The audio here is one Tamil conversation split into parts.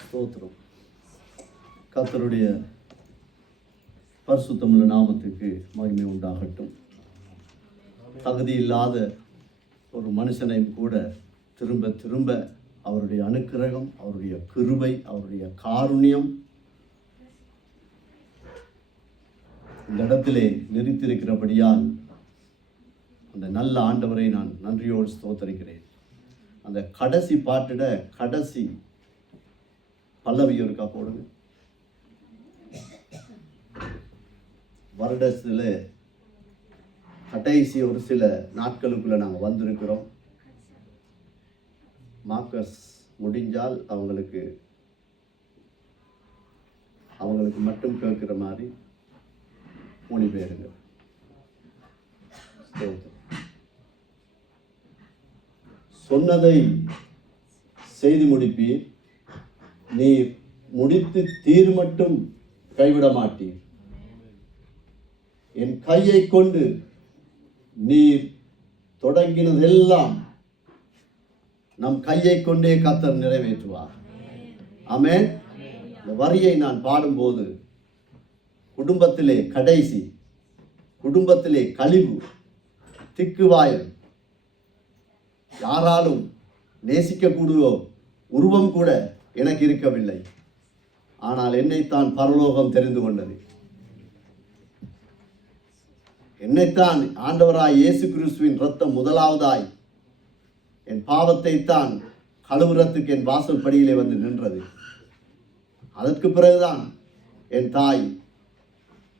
ஸ்தோத்திரம். கர்த்தருடைய பரிசுத்தமுள்ள நாமத்துக்கு மகிமை உண்டாகட்டும். தகுதி இல்லாத ஒரு மனுஷனையும் கூட திரும்ப திரும்ப அவருடைய அனுக்கிரகம், அவருடைய கிருபை, அவருடைய காருண்யம் இந்த இடத்திலே நிறுத்தியிருக்கிறபடியால் அந்த நல்ல ஆண்டவரை நான் நன்றியோடு ஸ்தோத்தரிக்கிறேன். அந்த கடைசி பாட்டிட கடைசி பல்லவி இருக்கா போடுங்க. வருடத்தில் கடைசி ஒரு சில நாட்களுக்குள்ள நாங்கள் வந்திருக்கிறோம். மார்க்கஸ் முடிஞ்சால் அவங்களுக்கு மட்டும் கேட்குற மாதிரி மொழிபெயருங்க. சொன்னதை செய்து முடிப்பீர், நீர் முடித்து தீர் மட்டும் கைவிட மாட்டீர். என் கையை கொண்டு நீர் தொடங்கினதெல்லாம் நம் கையை கொண்டே கர்த்தர் நிறைவேற்றுவார். ஆமென். இந்த வரியை நான் பாடும்போது குடும்பத்திலே கடைசி, குடும்பத்திலே கழிவு, திக்குவாயல், யாராலும் நேசிக்கக்கூடிய உருவம் கூட எனக்கு இருக்கவில்லை. ஆனால் என்னைத்தான் பரலோகம் தெரிந்து கொண்டது. என்னைத்தான் ஆண்டவராய் இயேசு கிறிஸ்துவின் இரத்தம் முதலாவதாய் என் பாவத்தை தான் கழுவுறத்துக்கு என் வாசல் படியிலே வந்து நின்றது. அதற்கு பிறகுதான் என் தாய்,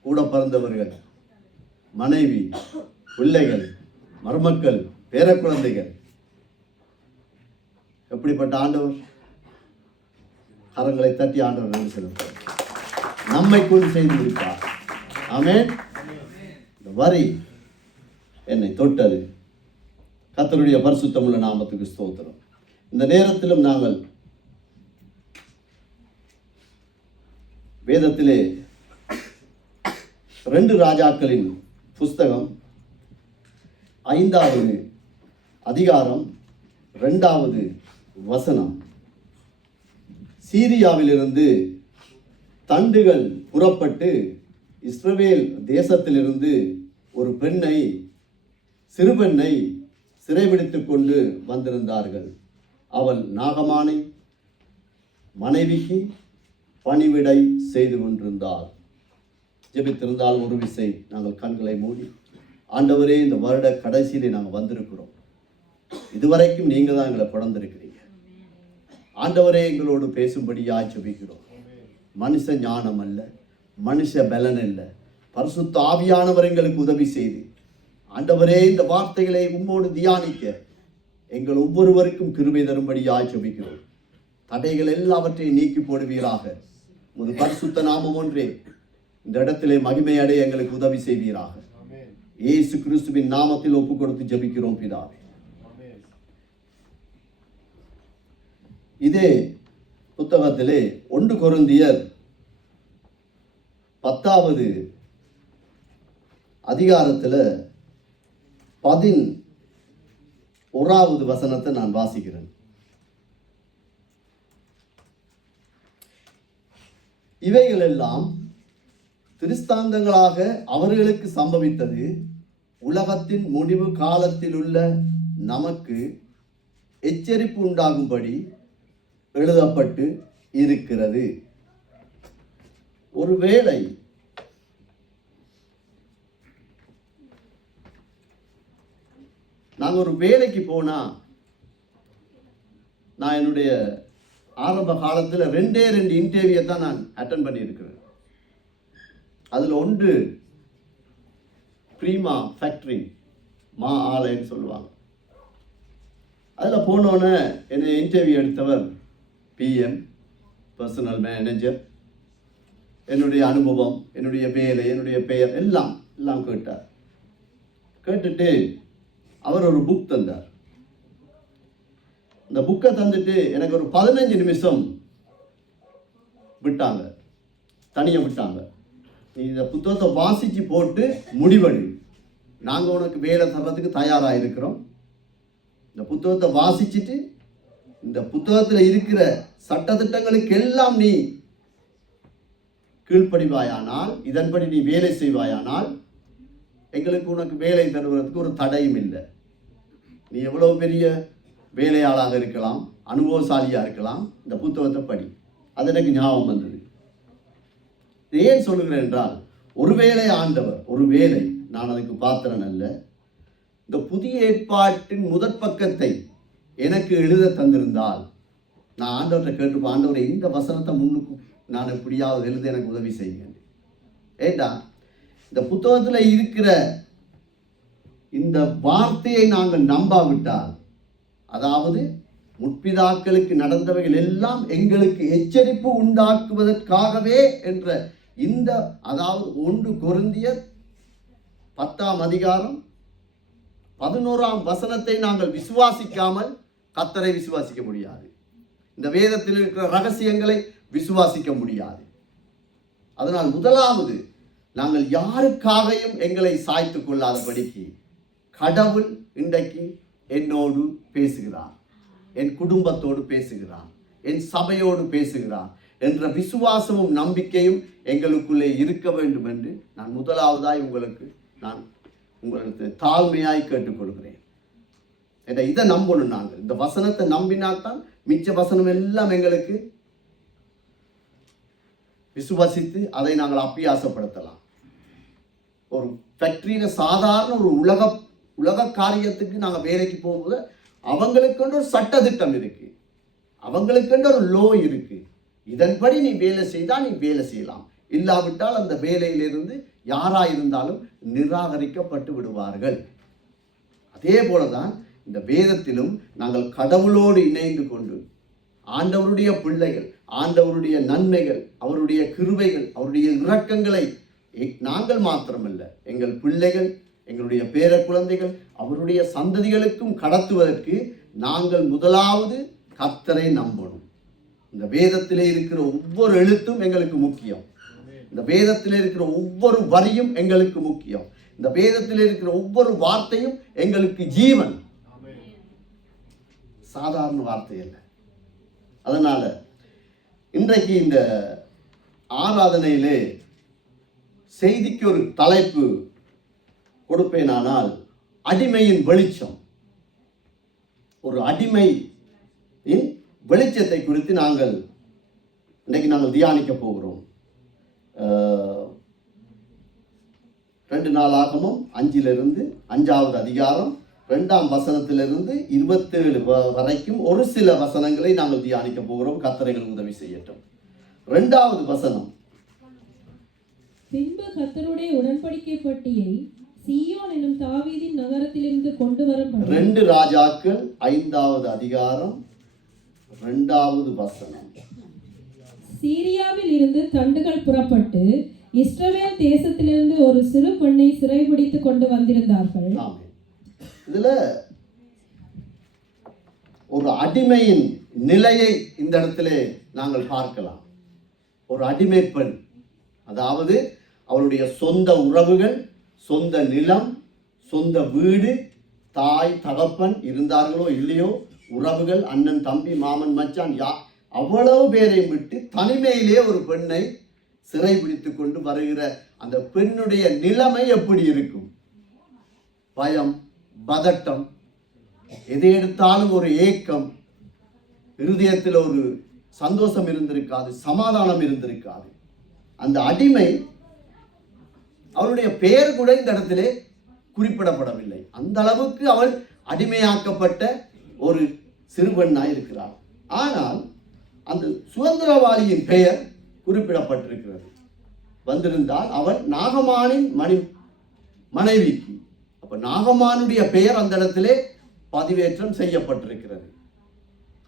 கூட பிறந்தவர்கள், மனைவி, பிள்ளைகள், மருமக்கள், பேரக்குழந்தைகள். எப்படிப்பட்ட ஆண்டவர்! கரங்களை தட்டி ஆண்டவர் நன்றி செலுத்துவார். நம்மை கொண்டு செய்து முடிப்பார். ஆமென். இந்த வரி என்னை தொட்டது. கர்த்தருடைய பரிசுத்தமுள்ள நாமத்துக்கு ஸ்தோத்திரம். இந்த நேரத்திலும் நாங்கள் வேதத்திலே 2 ராஜாக்களின் புஸ்தகம் 5வது அதிகாரம் 2வது வசனம். சீரியாவிலிருந்து தண்டுகள் புறப்பட்டு இஸ்ரவேல் தேசத்திலிருந்து ஒரு பெண்ணை, சிறு பெண்ணை சிறைபிடித்துக் கொண்டு வந்திருந்தார்கள். அவள் நாகமானை மனைவிக்கு பணிவிடை செய்து கொண்டிருந்தாள். ஜெபித்திருந்தால் ஒரு விசை நாங்கள் கண்களை மூடி, ஆண்டவரே, இந்த வருட கடைசியிலே நாங்கள் வந்திருக்கிறோம். இதுவரைக்கும் நீங்கள் தான் எங்களை பிறந்திருக்கிறீங்க. ஆண்டவரே, எங்களோடு பேசும்படியாய் ஜெபிக்கிறோம். மனுஷ ஞானம் அல்ல, மனுஷ பலன் அல்ல, பரிசுத்த ஆவியானவர் எங்களுக்கு உதவி செய்து, ஆண்டவரே, இந்த வார்த்தைகளை உம்மோடு தியானிக்க எங்கள் ஒவ்வொருவருக்கும் கிருபை தரும்படியாய் ஜெபிக்கிறோம். தடைகள் எல்லாவற்றையும் நீக்கி போடுவீராக. உமது பரிசுத்த நாமம் ஒன்றே இந்த இடத்திலே மகிமை அடைய எங்களுக்கு உதவி செய்வீராக. இயேசு கிறிஸ்துவின் நாமத்தில் ஒப்பு கொடுத்து ஜெபிக்கிறோம் பிதாவே. இதே புத்தகத்திலே 1 கொரிந்தியர் 10வது அதிகாரத்தில் 11வது வசனத்தை நான் வாசிக்கிறேன். இவைகள் எல்லாம் திருஸ்தாந்தங்களாக அவர்களுக்கு சம்பவித்தது, உலகத்தின் முடிவு காலத்தில் உள்ள நமக்கு எச்சரிப்பு உண்டாகும்படி எழுதப்பட்டு இருக்கிறது. ஒருவேளை நாங்கள் ஒரு வேலைக்கு போனால், நான் என்னுடைய ஆரம்ப காலத்தில் 2 இன்டர்வியூ தான் நான் அட்டன் பண்ணியிருக்கிறேன். அதில் ஒன்று ப்ரீமா ஃபேக்ட்ரி, மா ஆலைன்னு சொல்லுவாங்க. அதில் போனோன்னே என்னை இன்டர்வியூ எடுத்தவர் PM, பர்சனல் மேனேஜர். என்னுடைய அனுபவம், என்னுடைய வேலை, என்னுடைய பெயர் எல்லாம் கேட்டார். கேட்டுட்டு அவர் ஒரு புக் தந்தார். இந்த புக்கை தந்துட்டு எனக்கு ஒரு 15 நிமிஷம் விட்டாங்க, தனியாக விட்டாங்க. நீ இந்த புத்தகத்தை வாசித்து போட்டு முடிவெடு, நாங்கள் உனக்கு வேலை தர்றதுக்கு தயாராக இருக்கிறோம். இந்த புத்தகத்தை வாசிச்சுட்டு இந்த புத்தகத்தில் இருக்கிற சட்டதிட்டங்களுக்கு எல்லாம் நீ கீழ்ப்படிவாயானால், இதன்படி நீ வேலை செய்வாயானால், எங்களுக்கு உனக்கு வேலை தருவதற்கு ஒரு தடையும் இல்லை. நீ எவ்வளவு பெரிய வேலையாளாக இருக்கலாம், அனுபவசாலியாக இருக்கலாம், இந்த புத்தகத்தை படி. அது எனக்கு ஞாபகம் வந்தது. ஏன் சொல்லுகிறேன் என்றால், ஒருவேளை ஆண்டவர், ஒரு வேலை, நான் அதுக்கு பாத்திரன் அல்ல, இந்த புதிய ஏற்பாட்டின் முதற் பக்கத்தை எனக்கு எழுத தந்திருந்தால், நான் ஆண்டவர்கிட்ட கேட்டுப்போம், ஆண்டவரை இந்த வசனத்தை முன்னுக்கு நான் எப்படியாவது எழுத எனக்கு உதவி செய்யுங்க. ஏண்டா இந்த புத்தகத்தில் இருக்கிற இந்த வார்த்தையை நாங்கள் நம்பாவிட்டால், அதாவது முற்பிதாக்களுக்கு நடந்தவைகள் எல்லாம் எங்களுக்கு எச்சரிப்பு உண்டாக்குவதற்காகவே என்ற இந்த, அதாவது 1 கொரிந்தியர் 10ஆம் அதிகாரம் 11ஆம் வசனத்தை நாங்கள் விசுவாசிக்காமல் கர்த்தரை விசுவாசிக்க முடியாது. இந்த வேதத்தில் இருக்கிற ரகசியங்களை விசுவாசிக்க முடியாது. அதனால் முதலாவது, நாங்கள் யாருக்காகவும் எங்களை சாய்த்து கொள்ளாதபடிக்கு கடவுள் இன்றைக்கு என்னோடு பேசுகிறார், என் குடும்பத்தோடு பேசுகிறார், என் சபையோடு பேசுகிறார் என்ற விசுவாசமும் நம்பிக்கையும் எங்களுக்குள்ளே இருக்க வேண்டும் என்று நான் முதலாவதாய் உங்களுக்கு தாழ்மையாய் கேட்டுக்கொள்கிறேன். இதை நம்பணும். நாங்கள் இந்த வசனத்தை நம்பினால்தான் மிச்ச வசனம் எல்லாம் எங்களுக்கு விசுவாசித்து அதை நாங்கள் அப்பியாசப்படுத்தலாம். ஒரு ஃபேக்டரியில சாதாரண ஒரு உலக காரியத்துக்கு நாங்கள் வேலைக்கு போகும்போது அவங்களுக்குன்ற ஒரு சட்டத்திட்டம் இருக்கு, அவங்களுக்குன்ற ஒரு லோ இருக்கு. இதன்படி நீ வேலை செய்தால் நீ வேலை செய்யலாம், இல்லாவிட்டால் அந்த வேலையிலிருந்து யாராயிருந்தாலும் நிராகரிக்கப்பட்டு விடுவார்கள். அதே போலதான் இந்த வேதத்திலும் நாங்கள் கடவுளோடு இணைந்து கொண்டு ஆண்டவருடைய பிள்ளைகள், ஆண்டவருடைய நன்மைகள், அவருடைய கிருபைகள், அவருடைய இரக்கங்களை நாங்கள் மாத்திரமல்ல, எங்கள் பிள்ளைகள், எங்களுடைய பேர குழந்தைகள், அவருடைய சந்ததிகளுக்கும் கடத்துவதற்கு நாங்கள் முதலாவது கர்த்தரை நம்பணும். இந்த வேதத்திலே இருக்கிற ஒவ்வொரு எழுத்தும் எங்களுக்கு முக்கியம். இந்த வேதத்தில் இருக்கிற ஒவ்வொரு வரியும் எங்களுக்கு முக்கியம். இந்த வேதத்தில் இருக்கிற ஒவ்வொரு வார்த்தையும் எங்களுக்கு ஜீவன், சாதாரண வார்த்தை அல்ல. அதனால இன்றைக்கு இந்த ஆராதனையிலே செய்திக்கு ஒரு தலைப்பு கொடுப்பேனானால், அடிமையின் வெளிச்சம். ஒரு அடிமையின் வெளிச்சத்தை குறித்து இன்றைக்கு நாங்கள் தியானிக்க போகிறோம். 2 நாளாகமம் 5 5வது அதிகாரம் 2ஆம் வசனத்திலிருந்து 27 வரைக்கும் ஒரு சில வசனங்களை நாங்கள் தியானிக்க போகிறோம். கர்த்தர்கள் உதவி செய்யட்டும். 2வது வசனம், பின்பு கர்த்தருடைய உடன்படிக்கை பட்டியை சீயோன் என்னும் தாவீதின் நகரத்திலிருந்து கொண்டு வரப்படும். 2 ராஜாக்கள் 5வது அதிகாரம் 2வது வசனம். சீரியாவில் இருந்து தண்டுகள் புறப்பட்டு இஸ்ரவேல் தேசத்திலிருந்து ஒரு சிறு பெண்ணை சிறைபிடித்து கொண்டு வந்திருந்தார்கள். இதுல ஒரு அடிமையின் நிலையை இந்த இடத்திலே நாங்கள் பார்க்கலாம். ஒரு அடிமை பெண், அதாவது அவருடைய சொந்த உறவுகள், சொந்த நிலம், சொந்த வீடு, தாய் தகப்பன் இருந்தார்களோ இல்லையோ, உறவுகள், அண்ணன் தம்பி மாமன் மச்சான், அவ்வளவு பேரையும் விட்டு தனிமையிலே ஒரு பெண்ணை சிறைபிடித்து கொண்டு வருகிற அந்த பெண்ணுடைய நிலைமை எப்படி இருக்கும்? பயம், பதட்டம், எதை எடுத்தாலும் ஒரு ஏக்கம், இருதயத்தில் ஒரு சந்தோஷம் இருந்திருக்காது, சமாதானம் இருந்திருக்காது. அந்த அடிமை, அவருடைய பெயர் கூட இந்த இடத்திலே குறிப்பிடப்படவில்லை. அந்த அளவுக்கு அவள் அடிமையாக்கப்பட்ட ஒரு சிறுபெண்ணாய் இருக்கிறாள். ஆனால் அந்த சுதந்திரவாளியின் பெயர் குறிப்பிடப்பட்டிருக்கிறது. வந்திருந்தால் அவள் நாகமானின் மனைவிக்கு. அப்ப நாகமானுடைய பெயர் அந்த இடத்திலே பதிவேற்றம் செய்யப்பட்டிருக்கிறது.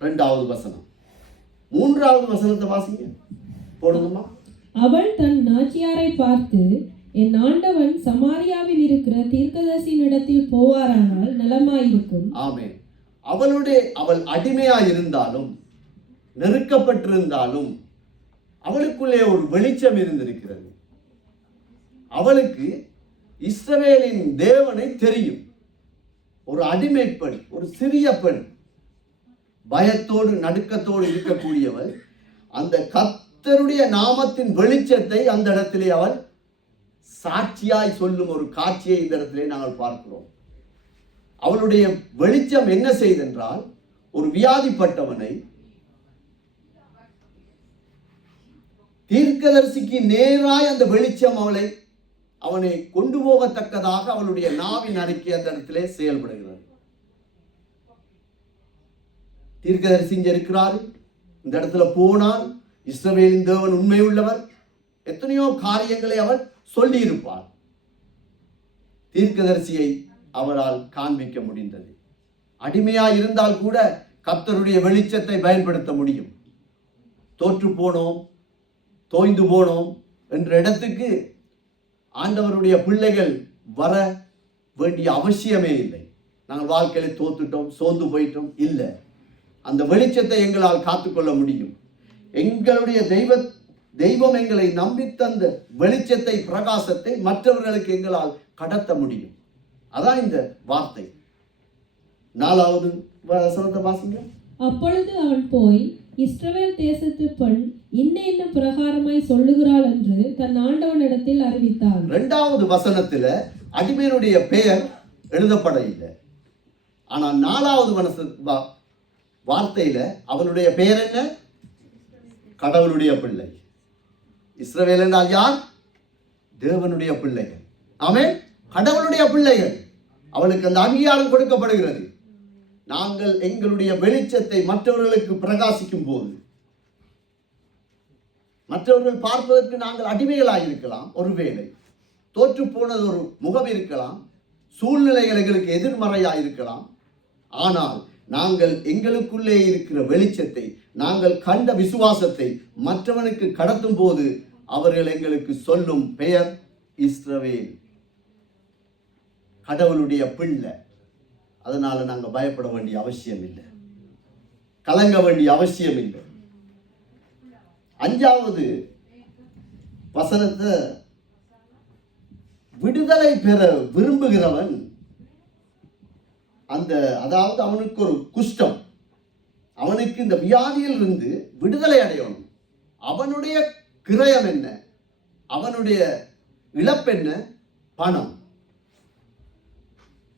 2வது வசனம். 3வது வசனத்தை வாசிங்க போடுங்கம்மா. அவள் தன் நாச்சியாரை பார்த்து, என் ஆண்டவன் சமாரியாவில் இருக்கிற தீர்க்கதரிசியின் இடத்தில் போவாரானால் நலமாயிருக்கும். ஆமென். அவள் அடிமையாயிருந்தாலும், நெருக்கப்பட்டிருந்தாலும், அவளுக்குள்ளே ஒரு வெளிச்சம் இருந்திருக்கிறது. அவளுக்கு இஸ்ரவேலின் தேவனை தெரியும். ஒரு அடிமை பெண், ஒரு சிறிய பெண், பயத்தோடு நடுக்கத்தோடு இருக்கக்கூடியவள். அந்த கர்த்தருடைய நாமத்தின் வெளிச்சத்தை அந்த இடத்திலே அவள் சாட்சியாய் சொல்லும் ஒரு காட்சியை இந்த இடத்திலே நாங்கள் பார்க்கிறோம். அவளுடைய வெளிச்சம் என்ன செய்தென்றால், ஒரு வியாதிப்பட்டவனை தீர்க்கதரிசிக்கு நேராய் அந்த வெளிச்சம் அவனை கொண்டு போகத்தக்கதாக அவளுடைய நாவின் அறிக்கை அந்த இடத்திலே செயல்படுகிறது. தீர்க்கதரிசி இங்க இருக்கிறார், இந்த இடத்துல போனால் இஸ்ரவேலின் தேவன் உண்மை உள்ளவர், எத்தனையோ காரியங்களை அவர் சொல்லி இருப்பார். தீர்க்கதரிசியை அவரால் காண்பிக்க முடிந்தது. அடிமையாய் இருந்தால் கூட கர்த்தருடைய வெளிச்சத்தை பயன்படுத்த முடியும். தோற்று போனோம், தோய்ந்து போனோம் என்ற இடத்துக்கு ஆண்டவருடைய பிள்ளைகள் வர வேண்டிய அவசியமே இல்லை. நாங்கள் வாழ்க்கையில தோத்துட்டோம், சோர்ந்து போயிட்டோம், இல்லை. அந்த வெளிச்சத்தை எங்களால் காத்துக்கொள்ள முடியும். எங்களுடைய தெய்வம் எங்களை நம்பி தந்த வெளிச்சத்தை, பிரகாசத்தை மற்றவர்களுக்கு எங்களால் கடத்த முடியும். அதான் இந்த வார்த்தை. 4வது வசனத்தை வாசிங்க. அப்பொழுது அவன் போய், இஸ்ரவேல் தேசத்து பெண் இன்ன பிரகாரமாய் சொல்லுகிறாள் என்று தன் ஆண்டவனிடத்தில் அறிவித்தான். 2வது வசனத்துல அடிமையினுடைய பெயர் எழுதப்பட இல்லை. ஆனா 4வது வார்த்தையில அவனுடைய பெயர் என்ன? கடவுளுடைய பிள்ளை. இஸ்ரவேல் என்றால் யார்? தேவனுடைய பிள்ளைகள். ஆமென். கடவுளுடைய பிள்ளைகள். அவளுக்கு அந்த அங்கீகாரம் கொடுக்கப்படுகிறது. நாங்கள் எங்களுடைய வெளிச்சத்தை மற்றவர்களுக்கு பிரகாசிக்கும் போது, மற்றவர்கள் பார்ப்பதற்கு நாங்கள் அடிமைகளாக இருக்கலாம், ஒருவேளை தோற்று போனது ஒரு முகம் இருக்கலாம், சூழ்நிலைகள் எங்களுக்கு எதிர்மறையாக இருக்கலாம். ஆனால் நாங்கள் எங்களுக்குள்ளே இருக்கிற வெளிச்சத்தை, நாங்கள் கண்ட விசுவாசத்தை மற்றவனுக்கு கடத்தும் போது அவர்கள் எங்களுக்கு சொல்லும் பெயர் இஸ்ரவேல், கடவுளுடைய பிள்ளை. அதனால நாங்கள் பயப்பட வேண்டிய அவசியம் இல்லை, கலங்க வேண்டிய அவசியம் இல்லை. 5வது வசனத்தை, விடுதலை பெற விரும்புகிறவன் அதாவது அவனுக்கு ஒரு குஷ்டம், அவனுக்கு இந்த வியாதியில் இருந்து விடுதலை அடையணும். அவனுடைய கிரயம் என்ன? அவனுடைய இழப்பென்ன? பணம்.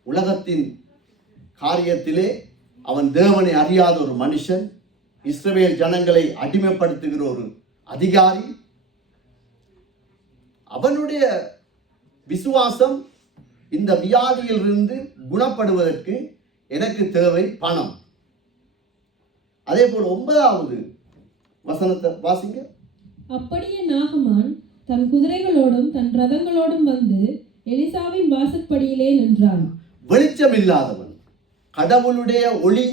உலகத்தின் காரியத்திலே அவன் தேவனை அறியாத ஒரு மனுஷன், இஸ்ரவேல் ஜனங்களை அடிமைப்படுத்துகிற ஒரு அதிகாரி. அவனுடைய விசுவாசம், இந்த வியாதியில் இருந்து குணப்படுவதற்கு எனக்கு தேவை பணம். அதே போல் 9வது வசனத்தை வாசிங்க. அப்படியே நாகமான் தன் குதிரைகளோடும் தன் ரதங்களோடும் வந்து எலிசாவின் வாசற்படியிலே நின்றான். வெளிச்சம் இல்லாதவன், கடவுளுடைய ஒளி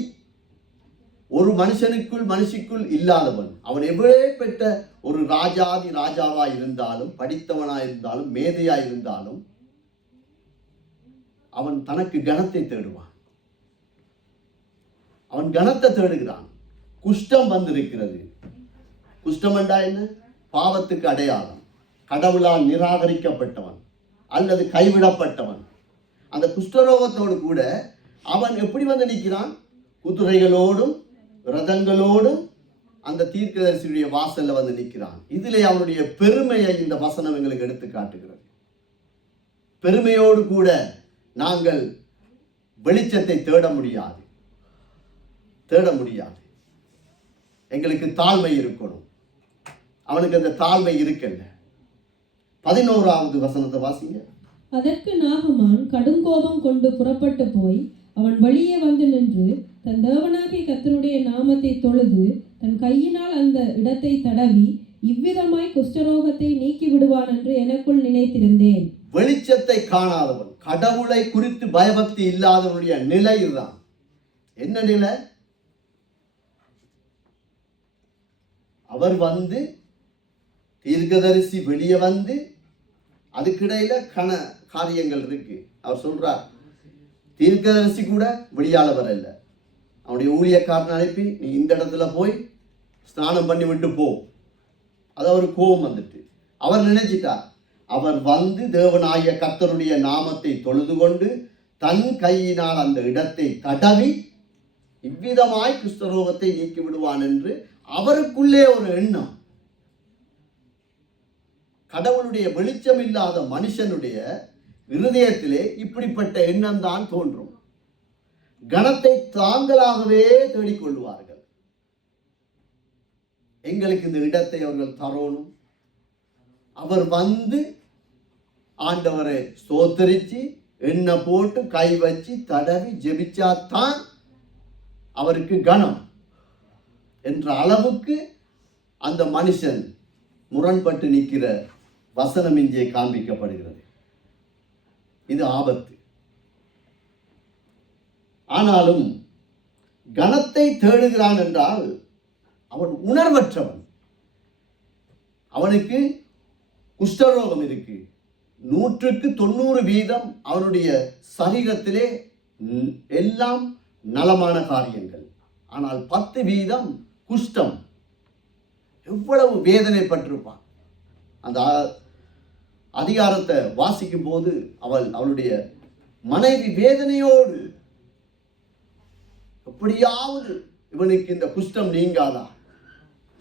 ஒரு மனுஷிக்குள் இல்லாதவன், அவன் எப்பேற்பட்ட ஒரு ராஜாவா இருந்தாலும், படித்தவனா இருந்தாலும், மேதையா இருந்தாலும், அவன் தனக்கு கனத்தை தேடுவான். அவன் கனத்தை தேடுகிறான். குஷ்டம் வந்திருக்கிறது. குஷ்டம் என்றா என்ன? பாவத்துக்கு அடையாளம். கடவுளால் நிராகரிக்கப்பட்டவன் அல்லது கைவிடப்பட்டவன். அந்த குஷ்டரோகத்தோடு கூட அவன் எப்படி வந்து நிற்கிறான்? குதிரைகளோடும் ரதங்களோடும் அந்த தீர்க்கதரிசியுடைய வாசல்ல வந்து நிற்கிறான். இதிலே அவனுடைய பெருமையை இந்த வசனம் எங்களுக்கு எடுத்து காட்டுகிறது. பெருமையோடு கூட நாங்கள் வெளிச்சத்தை தேட முடியாது. எங்களுக்கு தாழ்மை இருக்கணும். அவனுக்கு அந்த தாழ்மை இருக்கல்ல. 11வது வசனத்தை வாசிங்க. அதற்கு நாகமான் கடுங்கோபம் கொண்டு புறப்பட்டு போய் அவன் வழியே வந்து நின்று தன் தேவனாகிய கர்த்தருடைய நாமத்தை தொழுது தன் கையினால் அந்த இடத்தை தடவி இவ்விதமாய் குஷ்டரோகத்தை நீக்கி விடுவான் என்று எனக்குள் நினைத்திருந்தேன். வெளிச்சத்தை காணாதவன், கடவுளை குறித்து பயபக்தி இல்லாதவனுடைய நிலை இதுதான். என்ன நிலை? அவர் வந்து தீர்க்கதரிசி வெளியே வந்து, அதுக்கிடையில காரியங்கள் இருக்கு. அவர் சொல்றார், தீர்க்கதரிசி கூட வெளியால வரல. அவனுடைய ஊழியக்காரன் அனுப்பி, நீ இந்த இடத்துல போய் ஸ்நானம் பண்ணி விட்டு போ. அது அவர் கோபம் வந்துட்டு அவர் நினைச்சிட்டார், அவர் வந்து தேவனாகிய கர்த்தருடைய நாமத்தை தொழுது கொண்டு தன் கையினால் அந்த இடத்தை தடவி இவ்விதமாய் குஷ்டரோகத்தை நீக்கி விடுவான் என்று அவருக்குள்ளே ஒரு எண்ணம். கடவுளுடைய வெளிச்சம் இல்லாத மனுஷனுடைய இருதயத்திலே இப்படிப்பட்ட எண்ணம் தான் தோன்றும். கணத்தை தாங்களாகவே தேடிக்கொள்வார்கள். எங்களுக்கு இந்த இடத்தை அவர்கள் தரணும், அவர் வந்து ஆண்டவரை ஸ்தோத்தரிச்சு எண்ணெய் போட்டு கை வச்சு தடவி ஜெபிச்சாத்தான் அவருக்கு கணம் என்ற அளவுக்கு அந்த மனுஷன் முரண்பட்டு நிற்கிற வசனம் இங்கே காண்பிக்கப்படுகிறது. இது ஆபத்து. ஆனாலும் கணத்தை தேடுகிறான் என்றால் அவன் உணர்வற்றவன். அவனுக்கு குஷ்டரோகம் இருக்கு. 100% அவனுடைய சரீரத்திலே எல்லாம் நலமான காரியங்கள். ஆனால் 10% குஷ்டம். எவ்வளவு வேதனைப்பட்டிருப்பான். அந்த அதிகாரத்தை வாசிக்கும் போது அவளுடைய மனைவி வேதனையோடு, எப்படியாவது இவனுக்கு இந்த குஷ்டம் நீங்காதா.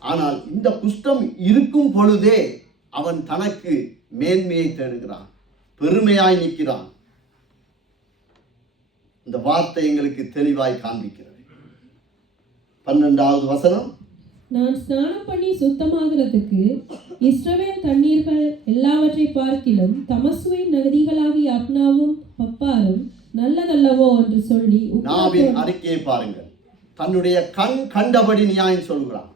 ஆனால் இந்த குஷ்டம் இருக்கும் பொழுதே அவன் தனக்கு மேன்மையை தேடுகிறான், பெருமையாய் நிற்கிறான். இந்த வார்த்தை எங்களுக்கு தெளிவாய் காண்பிக்கிறது. 12வது வசனம், நான் ஸ்நானம் பண்ணி சுத்தமாகிறதுக்கு இஸ்ரவேல் தண்ணீர்கள் எல்லாவற்றை பார்க்கிலும் தமசுவின் நதிகளாகிய அப்னாவும் பப்பாரும் நல்லதல்லவோ என்று சொல்லி நாவின் அறிக்கையை பாருங்கள். தன்னுடைய கண் கண்டபடி நியாயம் சொல்கிறான்.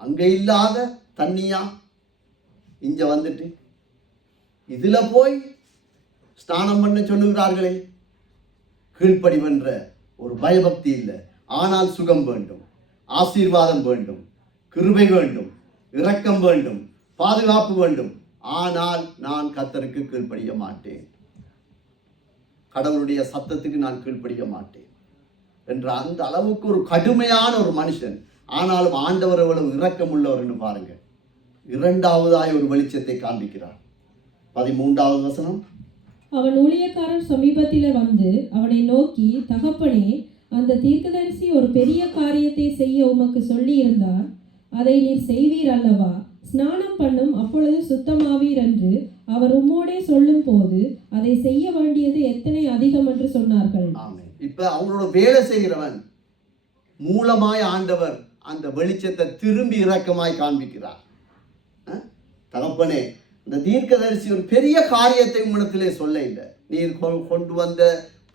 அங்க இல்லாத தண்ணியா இங்க வந்துட்டு இதுல போய் ஸ்நானம் பண்ண சொல்லுகிறார்களே. கீழ்ப்படிவென்ற ஒரு பயபக்தி இல்லை. ஆனால் சுகம் வேண்டும், ஆசீர்வாதம் வேண்டும், கிருபை வேண்டும், இரக்கம் வேண்டும், பாதுகாப்பு வேண்டும். ஆனால் நான் கர்த்தருக்கு கீழ்ப்படிய மாட்டேன், கடவுளுடைய சத்தத்துக்கு நான் கீழ்ப்படிய மாட்டேன் என்ற அந்த அளவுக்கு ஒரு கடுமையான ஒரு மனுஷன். ஆனாலும் ஆண்டவர் எவ்வளவு இரக்கம் உள்ளவர் என்று பாருங்க. 2வதாய் ஒரு வெளிச்சத்தை காண்பிக்கிறார். 13வது வசனம், அவன் ஊழியக்காரன் சமீபத்தில வந்து அவனை நோக்கி, தகப்பனே, அந்த தீர்க்கதரிசி ஒரு பெரிய காரியத்தை செய்ய உமக்கு சொல்லி இருந்தார், அதை நீர் செய்வீர் அல்லவா? ஸ்நானம் பண்ணும், அப்பொழுது சுத்தமாவீர் என்று அவர் உம்மோடே சொல்லும் போது அதை செய்ய வேண்டியது எத்தனை அதிகம் என்று சொன்னார்கள். இப்ப அவங்களோட வேலை செய்கிறவன் மூலமாய் ஆண்டவர் அந்த வெளிச்சத்தை திரும்பி இரக்கமாய் காண்பிக்கிறார். தகப்பனே, இந்த தீர்க்கதரிசி ஒரு பெரிய காரியத்தை உம்மிடத்திலே சொல்ல இல்லை. நீர் கொண்டு வந்த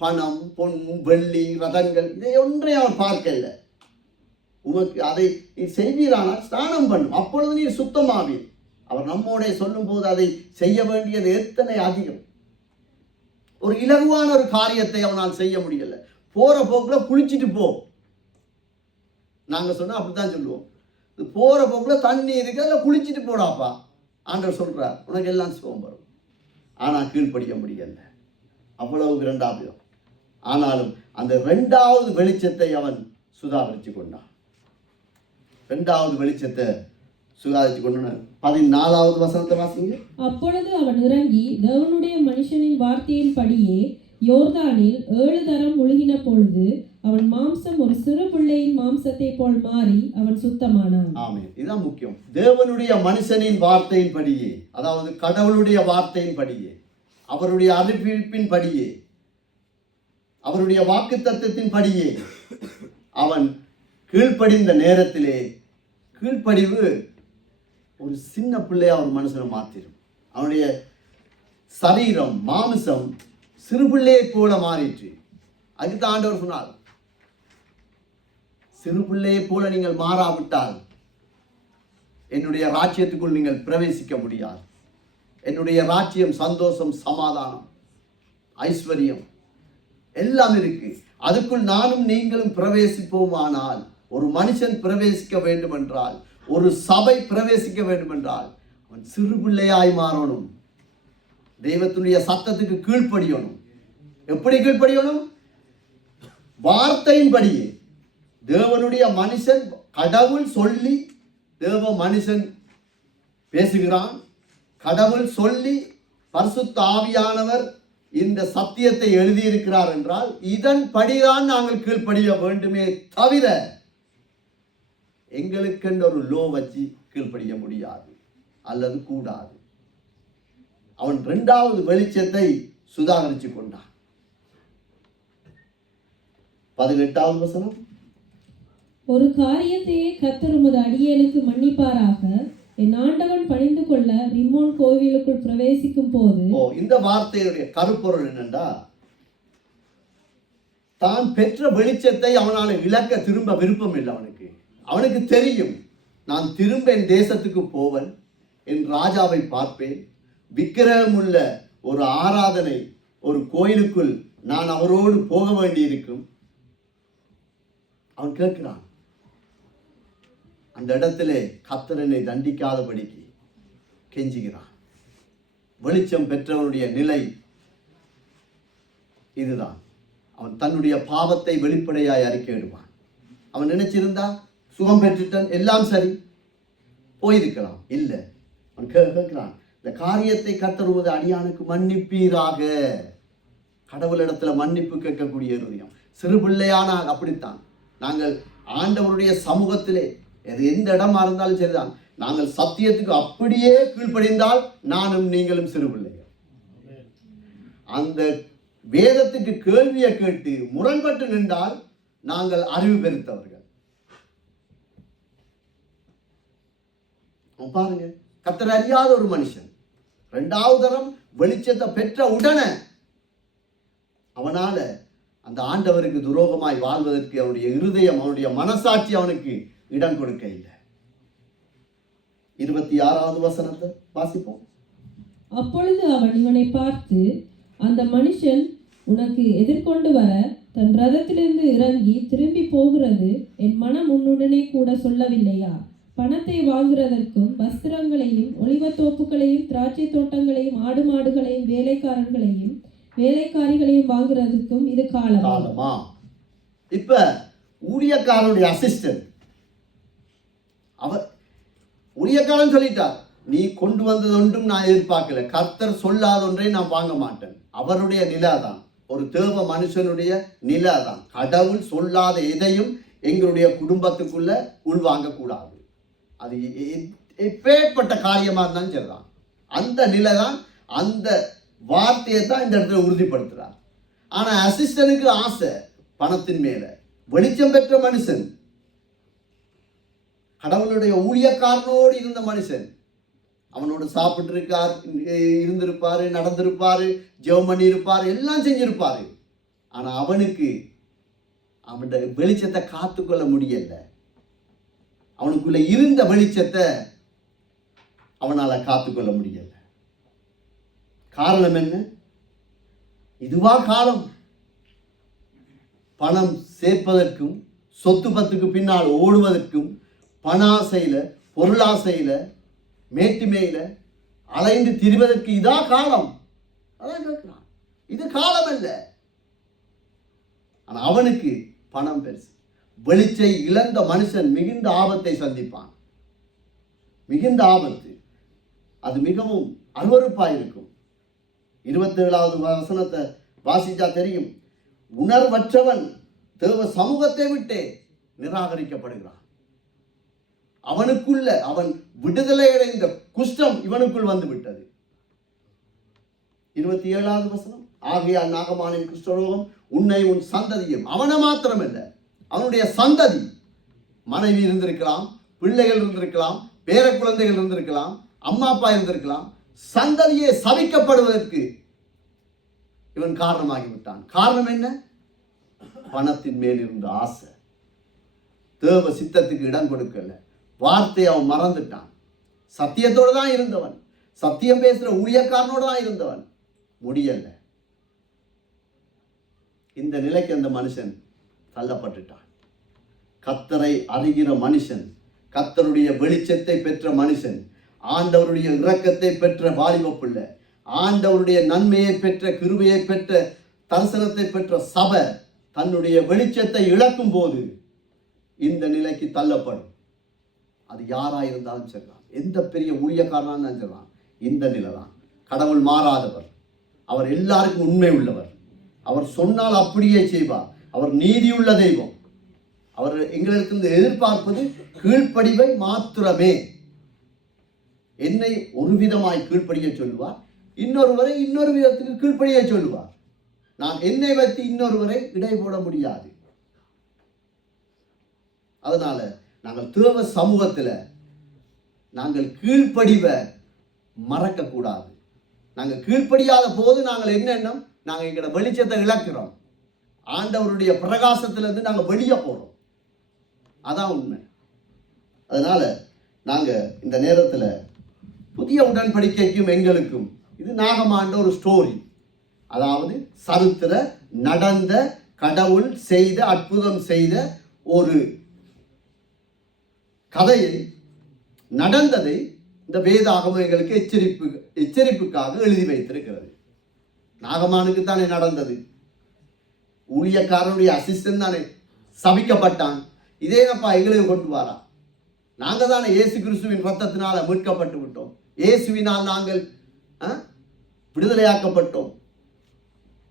பணம், பொன், வெள்ளி, ரதங்கள், இதை ஒன்றை அவர் பார்க்க இல்லை. உமக்கு அதை நீ செய்வீரானால் ஸ்நானம் பண்ணும், அப்பொழுது நீர் சுத்தமாவீர். அவர் நம்மோட சொல்லும் போது அதை செய்ய வேண்டியது எத்தனை அதிகம். ஒரு இலகுவான ஒரு காரியத்தை அவனால் செய்ய முடியல. போற போக்குல குளிச்சுட்டு போ, நாங்க சொன்னா அப்படித்தான் சொல்லுவோம். போற போக்குல தண்ணி இருக்கு, அதில் குளிச்சுட்டு போடாப்பா ஆண்டவர் சொல்றார், உனக்கு எல்லாம் சுகம் வரும். ஆனா கீழ்ப்படிய முடியல, அவ்வளவு 2வது. ஆனாலும் அந்த 2வது வெளிச்சத்தை அவன் சுதாகரித்து கொண்டான். 2வது வெளிச்சத்தை சுதாகரித்து கொண்டான். 14வது வசனத்தை வாசிங்க. அப்பொழுது அவன் இறங்கி தேவனுடைய மனுஷனின் வார்த்தையின் படியே யோர்தானில் 7 தரம் முழுகின பொழுது அவன் மாம்சம் ஒரு சிறு பிள்ளையின் மாம்சத்தை போல் மாறி அவன் சுத்தமானான். ஆமென். இதுதான் முக்கியம். தேவனுடைய மனுஷனின் வார்த்தையின் படியே, அதாவது கடவுளுடைய வார்த்தையின் படியே, அவருடைய அறிவிப்பின் படியே, அவருடைய வாக்கு தத்தத்தின் படியே அவன் கீழ்ப்படிந்த நேரத்திலே, கீழ்ப்படிவு ஒரு சின்ன பிள்ளையா ஒரு மனுஷனை மாத்திரும். அவனுடைய சரீரம், மாமிசம் சிறு பிள்ளையை போல மாறிற்று. அதுக்கு ஆண்டவர் சொன்னார், சிறு பிள்ளையை போல நீங்கள் மாறாவிட்டால் என்னுடைய ராஜ்யத்துக்குள் நீங்கள் பிரவேசிக்க முடியாது. என்னுடைய ராஜ்யம் சந்தோஷம், சமாதானம், ஐஸ்வர்யம் எல்லாம் இருக்கு. அதுக்குள் நானும் நீங்களும் பிரவேசிப்போமானால், ஒரு மனுஷன் பிரவேசிக்க வேண்டும் என்றால், ஒரு சபை பிரவேசிக்க வேண்டும் என்றால் அவன் சிறு பிள்ளையாய் மாறணும். தெய்வத்துடைய சத்தத்துக்கு கீழ்ப்படியணும். எப்படி கீழ்ப்படியணும்? வார்த்தையின்படியே. தேவனுடைய மனுஷன், கடவுள் சொல்லி தேவ மனுஷன் பேசுகிறான். கடவுள் சொல்லி பரிசுத்த ஆவியானவர் இந்த சத்தியத்தை எழுதியிருக்கிறார் என்றால் இதன்படிதான் நாங்கள் கீழ்ப்படிய வேண்டுமே தவிர எங்களுக்கென்று ஒரு லோ வச்சு கீழ்ப்படிய முடியாது அல்லது கூடாது. அவன் 2வது வெளிச்சத்தை சுதாகரித்து கொண்டான். 18வது வசனம், ஒரு காரியத்தையே கர்த்தர் உமது அடியேனுக்கு மன்னிப்பாராக, என் ஆண்டவன் பணிந்து கொள்ள ரிம்மோன் கோவிலுக்குள் பிரவேசிக்கும் போது. இந்த வார்த்தையுடைய கருப்பொருள் என்னண்டா, தான் பெற்ற வெளிச்சத்தை அவனால் இழக்க திரும்ப விருப்பம் இல்லை. அவனுக்கு தெரியும், நான் திரும்ப என் தேசத்துக்கு போவன், என் ராஜாவை பார்ப்பேன், விக்கிரகம் உள்ள ஒரு ஆராதனை ஒரு கோயிலுக்குள் நான் அவரோடு போக வேண்டி இருக்கும். அவன் கேட்கிறான், அந்த இடத்திலே கர்த்தரனை தண்டிக்காதபடிக்கு கெஞ்சுகிறான். வெளிச்சம் பெற்றவனுடைய நிலை இதுதான். அவன் தன்னுடைய பாவத்தை வெளிப்படையாய் அறிக்கையிடுவான். அவன் நினைச்சிருந்தா சுகம் பெற்றுட்டான், எல்லாம் சரி போயிருக்கலாம். இல்லை, அவன் கேட்கிறான், இந்த காரியத்தை கர்த்தர் உமது அடியானுக்கு மன்னிப்பீராக. கடவுளிடத்துல மன்னிப்பு கேட்கக்கூடிய இருதயம். சிறு பிள்ளையான அப்படித்தான் நாங்கள் ஆண்டவருடைய சமூகத்திலே எந்த இடமா இருந்தாலும் சரிதான், நாங்கள் சத்தியத்துக்கு அப்படியே கீழ்ப்படிந்தால் நானும் நீங்களும் சிறு பிள்ளைகள். அந்த வேதத்துக்கு கேள்வியை கேட்டு முரண்பட்டு நின்றால் நாங்கள் அறிவு பெருத்தவர்கள். பாருங்க, கர்த்தர் அறியாத ஒரு மனுஷன் 2வது தரம் வெளிச்சத்தை பெற்ற உடனே அவனால அந்த ஆண்டவருக்கு துரோகமாய் வாழ்வதற்கு அவனுடைய இருதயம், அவனுடைய மனசாட்சி அவனுக்கு இடம் கொடுக்க இல்லை. 26வது வசனத்தை வாசிப்போம். அப்பொழுது அவன் இவனை பார்த்து, அந்த மனுஷன் உனக்கு எதிர்கொண்டு வர தன் ரதத்திலிருந்து இறங்கி திரும்பி போகிறது என் மனம் உன்னுடனே கூட சொல்லவில்லையா? பணத்தை வாங்குறதற்கும் வஸ்திரங்களையும் ஒலிவத்தோப்புகளையும் திராட்சை தோட்டங்களையும் ஆடு மாடுகளையும் வேலைக்காரர்களையும் வேலைக்காரிகளையும் வாங்குறதுக்கும் இது காலமா? இப்ப ஊழியக்காரனுடைய அசிஸ்டன்ட் அவர் ஊழியக்காரன் சொல்லிட்டார், நீ கொண்டு வந்தது ஒன்றும் நான் எதிர்பார்க்கல, கர்த்தர் சொல்லாத ஒன்றை நான் வாங்க மாட்டேன். அவருடைய நிலைதான், ஒரு தேவ மனுஷனுடைய நிலைதான். கடவுள் சொல்லாத எதையும் எங்களுடைய குடும்பத்துக்குள்ள உள்வாங்க கூடாது. அது எப்பேற்பட்ட காரியமா இருந்தாலும் சரிதான். அந்த நிலை தான், அந்த வார்த்தையை தான் இந்த இடத்துல உறுதிப்படுத்துறார். ஆனா அசிஸ்டனுக்கு ஆசை பணத்தின் மேல. வெளிச்சம் பெற்ற மனுஷன், கடவுளுடைய ஊழியக்காரனோடு இருந்த மனுஷன், அவனோடு சாப்பிட்டு இருந்திருப்பாரு, நடந்திருப்பாரு, ஜெபம் பண்ணி இருப்பாரு, எல்லாம் செஞ்சிருப்பாரு. ஆனா அவனுக்கு அவனுடைய வெளிச்சத்தை காத்துக்கொள்ள முடியல. அவனுக்குள்ள இருந்த வெளிச்சத்தை அவனால காத்துக்கொள்ள முடியல. காரணம் என்ன? இதுவா காலம்? பணம் சேர்ப்பதற்கும் சொத்து பத்துக்கு பின்னால் ஓடுவதற்கும் பணாசையில பொருளாசையில மேட்டுமையில அலைந்து திரிவதற்கு இதா காலம்? அதான் கேட்கிறான். இது காலம் அல்ல. ஆனா அவனுக்கு பணம் பெருசு. வெளிச்சை இழந்த மனுஷன் மிகுந்த ஆபத்தை சந்திப்பான். மிகுந்த ஆபத்து. அது மிகவும் அருவருப்பாயிருக்கும். 27வது வசனத்தை வாசிச்சா தெரியும். உணர்வற்றவன் தேவ சமூகத்தை விட்டே நிராகரிக்கப்படுகிறான். அவனுக்குள்ள அவன் விடுதலை அடைந்த குஷ்டம் இவனுக்குள் வந்து விட்டது. 27வது வசனம், ஆகையால் நாகமானின் குஷ்டரோகம் உன்னை உன் சந்ததியும். அவனை மாத்திரமல்ல, அவனுடைய சந்ததி, மனைவி இருந்திருக்கலாம், பிள்ளைகள் இருந்திருக்கலாம், பேர குழந்தைகள் இருந்திருக்கலாம், அம்மா அப்பா இருந்திருக்கலாம், சந்ததியே சபிக்கப்படுவதற்கு இவன் காரணமாகிவிட்டான். காரணம் என்ன? பணத்தின் மேல் இருந்த ஆசை. தேவ சித்தத்துக்கு இடம் கொடுக்கல. வார்த்தையை அவன் மறந்துட்டான். சத்தியத்தோடு தான் இருந்தவன், சத்தியம் பேசுற ஊழியக்காரனோடு தான் இருந்தவன். முடியல. இந்த நிலைக்கு அந்த மனுஷன் தள்ளப்பட்டுட்டான். கர்த்தரை அறிகிற மனுஷன், கர்த்தருடைய வெளிச்சத்தை பெற்ற மனுஷன், ஆண்டவருடைய இரக்கத்தை பெற்ற வாலிப பிள்ளை, ஆண்டவருடைய நன்மையை பெற்ற கிருபையை பெற்ற தரிசனத்தை பெற்ற சபை தன்னுடைய வெளிச்சத்தை இழக்கும் போது இந்த நிலைக்கு தள்ளப்படும். அது யாரா இருந்தாலும் சரிதான், எந்த பெரிய ஊழியக்காரனா இருந்தாலும் சரிதான், இந்த நிலை தான். கடவுள் மாறாதவர், அவர் எல்லாருக்கும் உண்மை உள்ளவர். அவர் சொன்னால் அப்படியே செய்வார். அவர் நீதியுள்ள தெய்வம். அவர் எங்களுக்கு எதிர்பார்ப்பது கீழ்ப்படிவை மாத்திரமே. என்னை ஒரு விதமாய் கீழ்ப்படிய சொல்லுவார், இன்னொருவரை இன்னொரு விதத்துக்கு கீழ்ப்படிய சொல்லுவார். நான் என்னை வைத்து இன்னொருவரை இடை போட முடியாது. அதனால நாங்கள் தேவ சமூகத்தில் நாங்கள் கீழ்ப்படிவ மறக்க கூடாது. நாங்கள் கீழ்ப்படியாத போது நாங்கள் என்னென்ன நாங்கள் எங்களோட வெளிச்சத்தை இழக்கிறோம். ஆண்டவருடைய பிரகாசத்திலிருந்து நாங்கள் வெளியே போறோம். அதான் உண்மை. அதனால நாங்கள் இந்த நேரத்தில் புதிய உடன்படிக்கைக்கும் எங்களுக்கும் இது நாகமாண்ட ஒரு ஸ்டோரி. அதாவது சரித்திர நடந்த கடவுள் செய்த அற்புதம் செய்த ஒரு கதையை நடந்ததை இந்த வேதாகமம் எங்களுக்கு எச்சரிப்புக்காக எழுதி வைத்திருக்கிறது. நாகமானுக்கு தானே நடந்தது. ஊழியக்காரனுடைய அசிஸ்டன்ட் தானே சபிக்கப்பட்டான். இதேனப்பா எங்களுக்கு கொண்டு வாரா. நாங்க தானே இயேசு கிறிஸ்துவின் ரத்தத்தினால மீட்கப்பட்டு விட்டோம். இயேசுவினால் நாங்கள் விடுதலையாக்கப்பட்டோம்.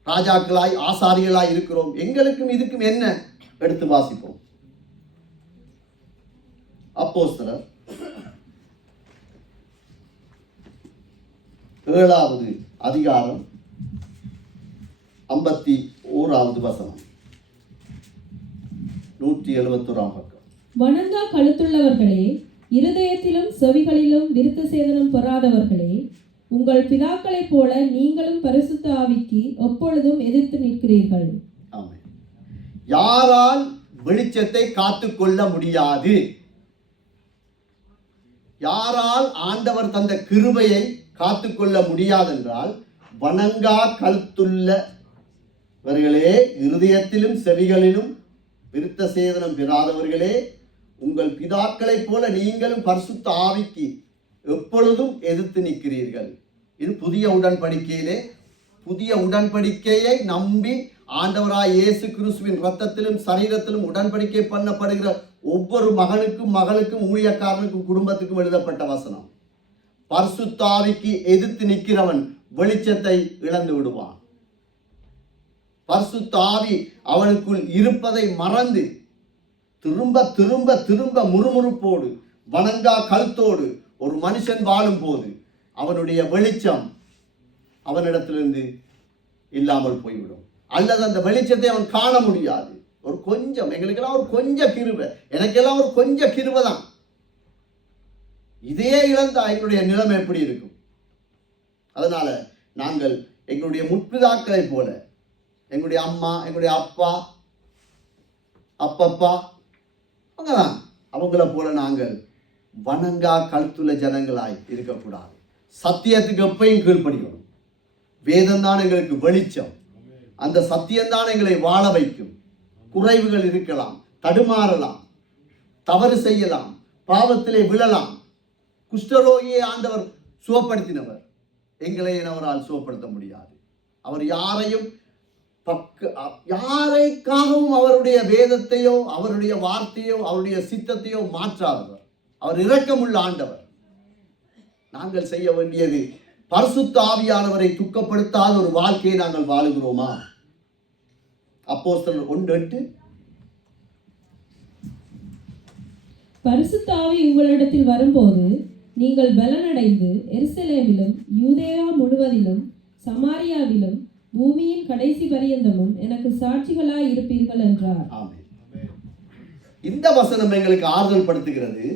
ராஜாக்களாய் ஆசாரியர்களாய் இருக்கிறோம். எங்களுக்கும் இதுக்கும் என்ன? எடுத்து வாசிப்போம். அப்போஸ்தலர் 7வது அதிகாரம் 51வது வசனம், 171ஆம் பக்கம். வணங்கா கழுத்துள்ளவர்களே, இருதயத்திலும் செவிகளிலும் விருத்த சேதனம் பெறாதவர்களே, உங்கள் பிதாக்களைப் போல நீங்களும் பரிசுத்த ஆவிக்கு எப்பொழுதும் எதிர்த்து நிற்கிறீர்கள். ஆமென். யாரால் வெளிச்சத்தை காத்துக்கொள்ள முடியாது? யாரால் ஆண்டவர் தந்த கிருபையை காத்துக்கொள்ள முடியாதென்றால், வணங்கா கழுத்துள்ளவர்களே, இருதயத்திலும் செவிகளிலும் விருத்த சேதனம் பெறாதவர்களே, உங்கள் பிதாக்களைப் போல நீங்களும் பரிசுத்த ஆவிக்கு எப்பொழுதும் எதிர்த்து நிற்கிறீர்கள். இது புதிய உடன்படிக்கையிலே, புதிய உடன்படிக்கையை நம்பி ஆண்டவராய் இயேசு கிறிஸ்துவின் ரத்தத்திலும் சரீரத்திலும் உடன்படிக்கை பண்ணப்படுகிற ஒவ்வொரு மகனுக்கும் மகளுக்கும் ஊழியக்காரனுக்கும் குடும்பத்துக்கும் எழுதப்பட்ட வசனம். பரிசுத்த ஆவிக்கு எதிர்த்து நிற்கிறவன் வெளிச்சத்தை இழந்து விடுவான். பரிசுத்த ஆவி அவனுக்குள் இருப்பதை மறந்து திரும்ப திரும்ப திரும்ப முறுமுறுப்போடு வணங்கா கழுத்தோடு ஒரு மனுஷன் வாழும் போது அவனுடைய வெளிச்சம் அவனிடத்திலிருந்து இல்லாமல் போய்விடும். அல்லது அந்த வெளிச்சத்தை அவன் காண முடியாது. ஒரு கொஞ்சம், எங்களுக்கெல்லாம் ஒரு கொஞ்சம் கிருபை, எனக்கெல்லாம் ஒரு கொஞ்சம் கிருபை தான். இதே இழந்தா எங்களுடைய நிலைமை எப்படி இருக்கும்? அதனால நாங்கள் எங்களுடைய முற்பிதாக்களை போல, எங்களுடைய அம்மா, எங்களுடைய அப்பா, அப்பப்பா, அவங்கதான், அவங்கள போல நாங்கள் வணங்கா கழுத்துள்ள ஜனங்களாய் இருக்கக்கூடாது. சத்தியத்துக்கு எப்பயும் கீழ்ப்படியணும். வேதம் தான் எங்களுக்கு வெளிச்சம். அந்த சத்தியம்தான் எங்களை வாழ வைக்கும். குறைவுகள் இருக்கலாம், தடுமாறலாம், தவறு செய்யலாம், பாவத்திலே விழலாம். குஷ்டரோகியை ஆண்டவர் சுகப்படுத்தினவர். எங்களை அவரால் சுகப்படுத்த முடியாது. அவர் யாரைக்காகவும் அவருடைய வேதத்தையோ அவருடைய வார்த்தையோ அவருடைய சித்தத்தையோ மாற்றாதவர். அவர் இரக்கமுள்ள ஆண்டவர். நாங்கள் செய்ய வேண்டியது பரிசுத்த ஆவியானவரை துக்கப்படுத்தாத ஒரு வாழ்க்கையை நாங்கள் வாழுகிறோமா? அப்போஸ்தலர் 1:8. பரிசுத்த ஆவி உங்களிடத்தில் வரும்போது நீங்கள் பலனடைந்து எருசலேமிலும் யூதேயா முழுவதிலும் சமாரியாவிலும் பூமியின் கடைசி பரியந்தமும் எனக்கு சாட்சிகளாய் இருப்பீர்கள் என்றார். ஆமென். இந்த வசனம் எங்களுக்கு ஆறுதல் படுத்துகிறது.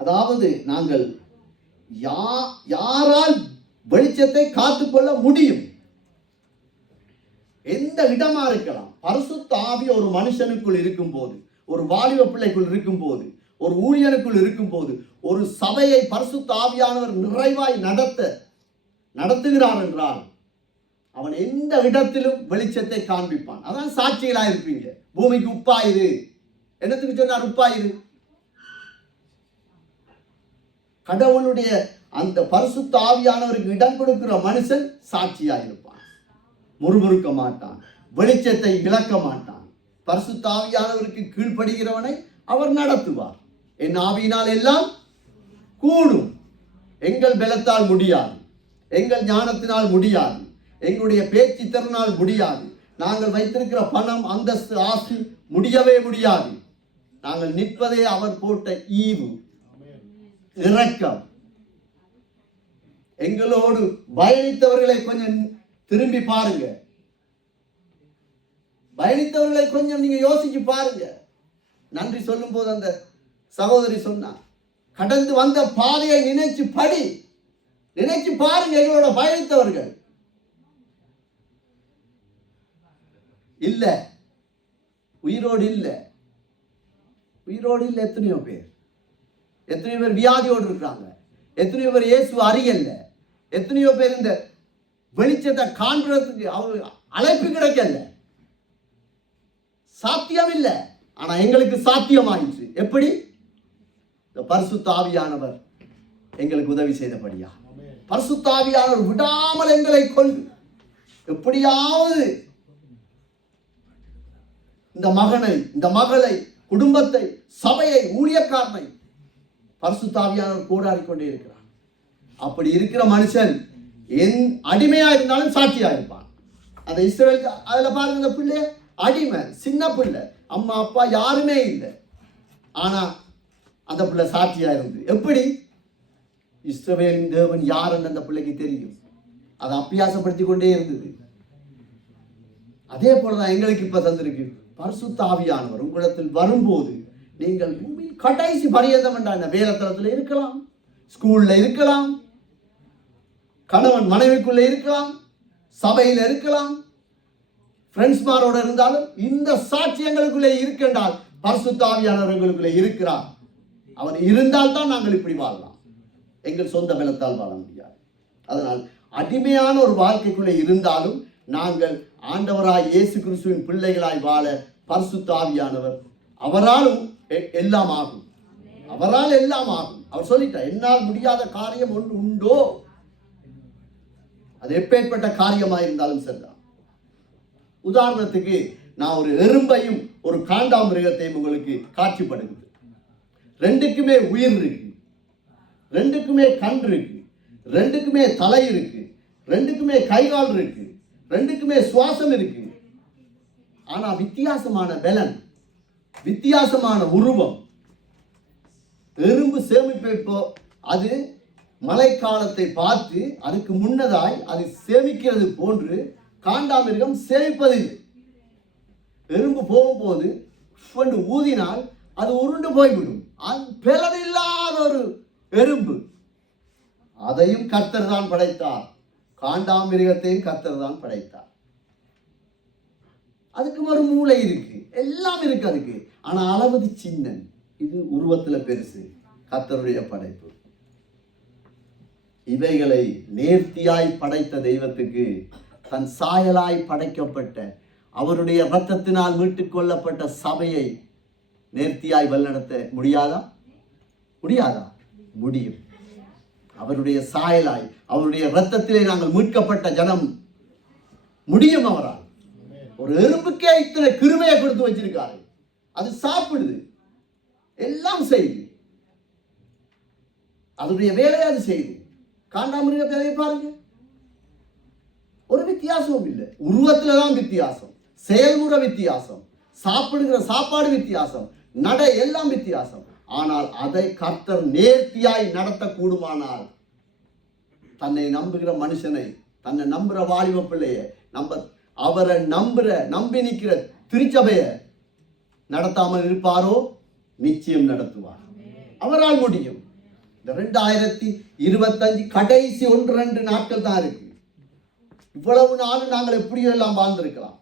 அதாவது நாங்கள் யாரால் வெளிச்சத்தை காத்துக்கொள்ள முடியும்? எந்த இடமா இருக்கலாம். பரிசுத்த ஆவி ஒரு மனுஷனுக்குள் இருக்கும் போது, ஒரு வாலிப பிள்ளைக்குள் இருக்கும் போது, ஒரு ஊழியனுக்குள் இருக்கும் போது, ஒரு சபையை பரிசுத்த ஆவியானவர் நிறைவாய் நடத்துகிறார் என்றால் அவன் எந்த இடத்திலும் வெளிச்சத்தை காண்பிப்பான். அதான் சாட்சிகளாக இருப்பீங்க. பூமிக்கு உப்பாயிரு. என்னத்துக்கு சொன்னார் உப்பாயிரு? கடவுளுடைய அந்த பரிசுத்த ஆவியானவருக்கு இடம் கொடுக்கிற மனுஷன் சாட்சியாக இருப்பான். முறுமுறுக்க மாட்டான், வெளிச்சத்தை இழக்க மாட்டான். பரிசுத்த ஆவியானவருக்கு கீழ்ப்படுகிறவனை அவர் நடத்துவார். என் ஆவியினால் எல்லாம் கூடும், எங்கள் பலத்தால் முடியாது. எங்கள் ஞானத்தினால் முடியாது, எங்களுடைய பேச்சு திறனால் முடியாது, நாங்கள் வைத்திருக்கிற பணம், அந்தஸ்து, ஆசி முடியவே முடியாது. நாங்கள் நிற்பதே அவர் போட்ட ஈவு, இரக்கம். எங்களோடு பயணித்தவர்களை கொஞ்சம் திரும்பி பாருங்க, பயணித்தவர்களை கொஞ்சம் நீங்க யோசிச்சு பாருங்க. நன்றி சொல்லும் போது அந்த சகோதரி சொன்னார், கடந்து வந்த பாதையை நினைச்சு படி, நினைச்சு பாருங்க. எங்களோட பயணித்தவர்கள் இல்ல, உயிரோடு இல்ல, உயிரோடு இல்ல. எத்தனையோ பேர் வியாதியோடு இருக்காங்க, எத்தனையோ பேர் இயேசு அறியல்ல, எத்தனையோ பேர் இந்த வெளிச்சத்தை காண்றதுக்கு அவங்க அழைப்பு கிடைக்கல, சாத்தியம் இல்லை. ஆனா எங்களுக்கு சாத்தியமாயிற்று. எப்படி? இந்த பரிசுத்த ஆவியானவர் எங்களுக்கு உதவி செய்தபடியா. பரிசுத்த ஆவியானவர் விடாமல் எங்களை கொண்டு எப்படியாவது இந்த மகனை, இந்த மகளை, குடும்பத்தை, சபையை, ஊழியக்காரனை பரிசுத்த ஆவியானவர் போராடி கொண்டே இருக்கிறார். அப்படி இருக்கிற மனுஷன் என் அடிமையா இருந்தாலும் சாட்சியா இருப்பான். அந்த இஸ்ரவேல் அதுல பாருங்க, இந்த பிள்ளை அடிமை, சின்ன பிள்ளை, அம்மா அப்பா யாருமே இல்லை, ஆனா அந்த பிள்ளை சாட்சியா இருந்து. எப்படி? இஸ்ரவேலின் தேவன் யாருன்னு அந்த பிள்ளைக்கு தெரியும், அதை அபியாசப்படுத்தி கொண்டே இருந்தது. அதே போலதான் எங்களுக்கு இப்ப தந்திருக்கு பரிசுத்த ஆவியானவர். உங்களிடத்தில் வரும்போது நீங்கள் பூமியில் கடைசி பரியந்தம் என்ற வேலைத்தளத்தில் இருக்கலாம், ஸ்கூல்ல இருக்கலாம், கணவன் மனைவிக்குள்ள இருக்கலாம், சபையில் இருக்கலாம், ஃப்ரெண்ட்ஸ்மாரோட இருந்தாலும் இந்த சாட்சியங்களுக்குள்ளே இருக்கின்றால் பரிசுத்த ஆவியானவர் எங்களுக்குள்ளே இருக்கிறார். அவர் இருந்தால் தான் நாங்கள் இப்படி வாழலாம், எங்கள் சொந்த பலத்தால் வாழ முடியாது. அதனால் அடிமையான ஒரு வாழ்க்கைக்குள்ளே இருந்தாலும் நாங்கள் ஆண்டவராய் இயேசு கிறிஸ்துவின் பிள்ளைகளாய் வாழ பரிசுத்த ஆவியானவர், அவராலும் எல்லாம் ஆகும், அவரால் எல்லாம் ஆகும். அவர் சொல்லிட்டார், என்னால் முடியாத காரியம் ஒன்று உண்டோ? அது எப்பேற்பட்ட காரியமாயிருந்தாலும் சரிதான். உதாரணத்துக்கு நான் ஒரு எறும்பையும் ஒரு காண்டாமிருகத்தையும் உங்களுக்கு காட்சிப்படுகிறது. ரெண்டுக்குமே உயிர் இருக்கு, ரெண்டுக்குமே கண் இருக்கு, ரெண்டுக்குமே தலை இருக்கு, ரெண்டுக்குமே கைகால் இருக்கு, ரெண்டுக்குமே சுவாசம் இருக்கு. ஆனா வித்தியாசமான பலன், வித்தியாசமான உருவம். எறும்பு சேமிப்போ அது மழைக்காலத்தை பார்த்து அதுக்கு முன்னதாய் அது சேமிக்கிறது போன்று காண்டாமிருகம் சேமிப்பதில்லை. எறும்பு போகும்போது ஊதினால் அது உருண்டு போய்விடும். அது பலனில்லாத ஒரு எறும்பு. அதையும் கர்த்தர் தான் படைத்தார், காண்டாமிருகத்தையும் கர்த்தர் தான் படைத்தார். அதுக்கு ஒரு மூளை இருக்கு, எல்லாம் இருக்கு அதுக்கு. ஆனா அளவுக்கு சின்ன, இது உருவத்துல பெருசு, கர்த்தருடைய படைப்பு. இவைகளை நேர்த்தியாய் படைத்த தெய்வத்துக்கு தன் சாயலாய் படைக்கப்பட்ட அவருடைய இரத்தத்தினால் மீட்டுக் கொள்ளப்பட்ட சபையை நேர்த்தியாய் வழிநடத்த முடியாதா? முடியாதா? முடியும். அவருடைய சாயலாய், அவருடைய இரத்தத்திலே நாங்கள் மீட்கப்பட்ட ஜனம் முடியும் அவரால். ஒரு எறும்புக்கே இத்தனை கிருபையை கொடுத்து வச்சிருக்காரு. அது சாப்பிடுது, எல்லாம் செய்யுது, அதனுடைய வேலையை அது செய்யுது. காண்டாமிருகத்தை பாருங்க, ஒரு வித்தியாசமும் இல்லை. உருவத்துல தான் வித்தியாசம், செயல்முறை வித்தியாசம், சாப்பிடுகிற சாப்பாடு வித்தியாசம், நடை எல்லாம் வித்தியாசம். ஆனால் அதை கர்த்தர் நேர்த்தியாய் நடத்தக்கூடுமானால் தன்னை நம்புகிற மனுஷனை, தன்னை நம்புகிற வாலிப பிள்ளைய, அவரை நம்பி நிற்கிற திருச்சபைய நடத்தாமல் இருப்பாரோ? நிச்சயம் நடத்துவார். அவரால் முடியும். இந்த 2025 கடைசி 1-2 நாட்கள் தான் இருக்கு. இவ்வளவு நாள் நாங்கள் எப்படியோ எல்லாம் வாழ்ந்திருக்கலாம்.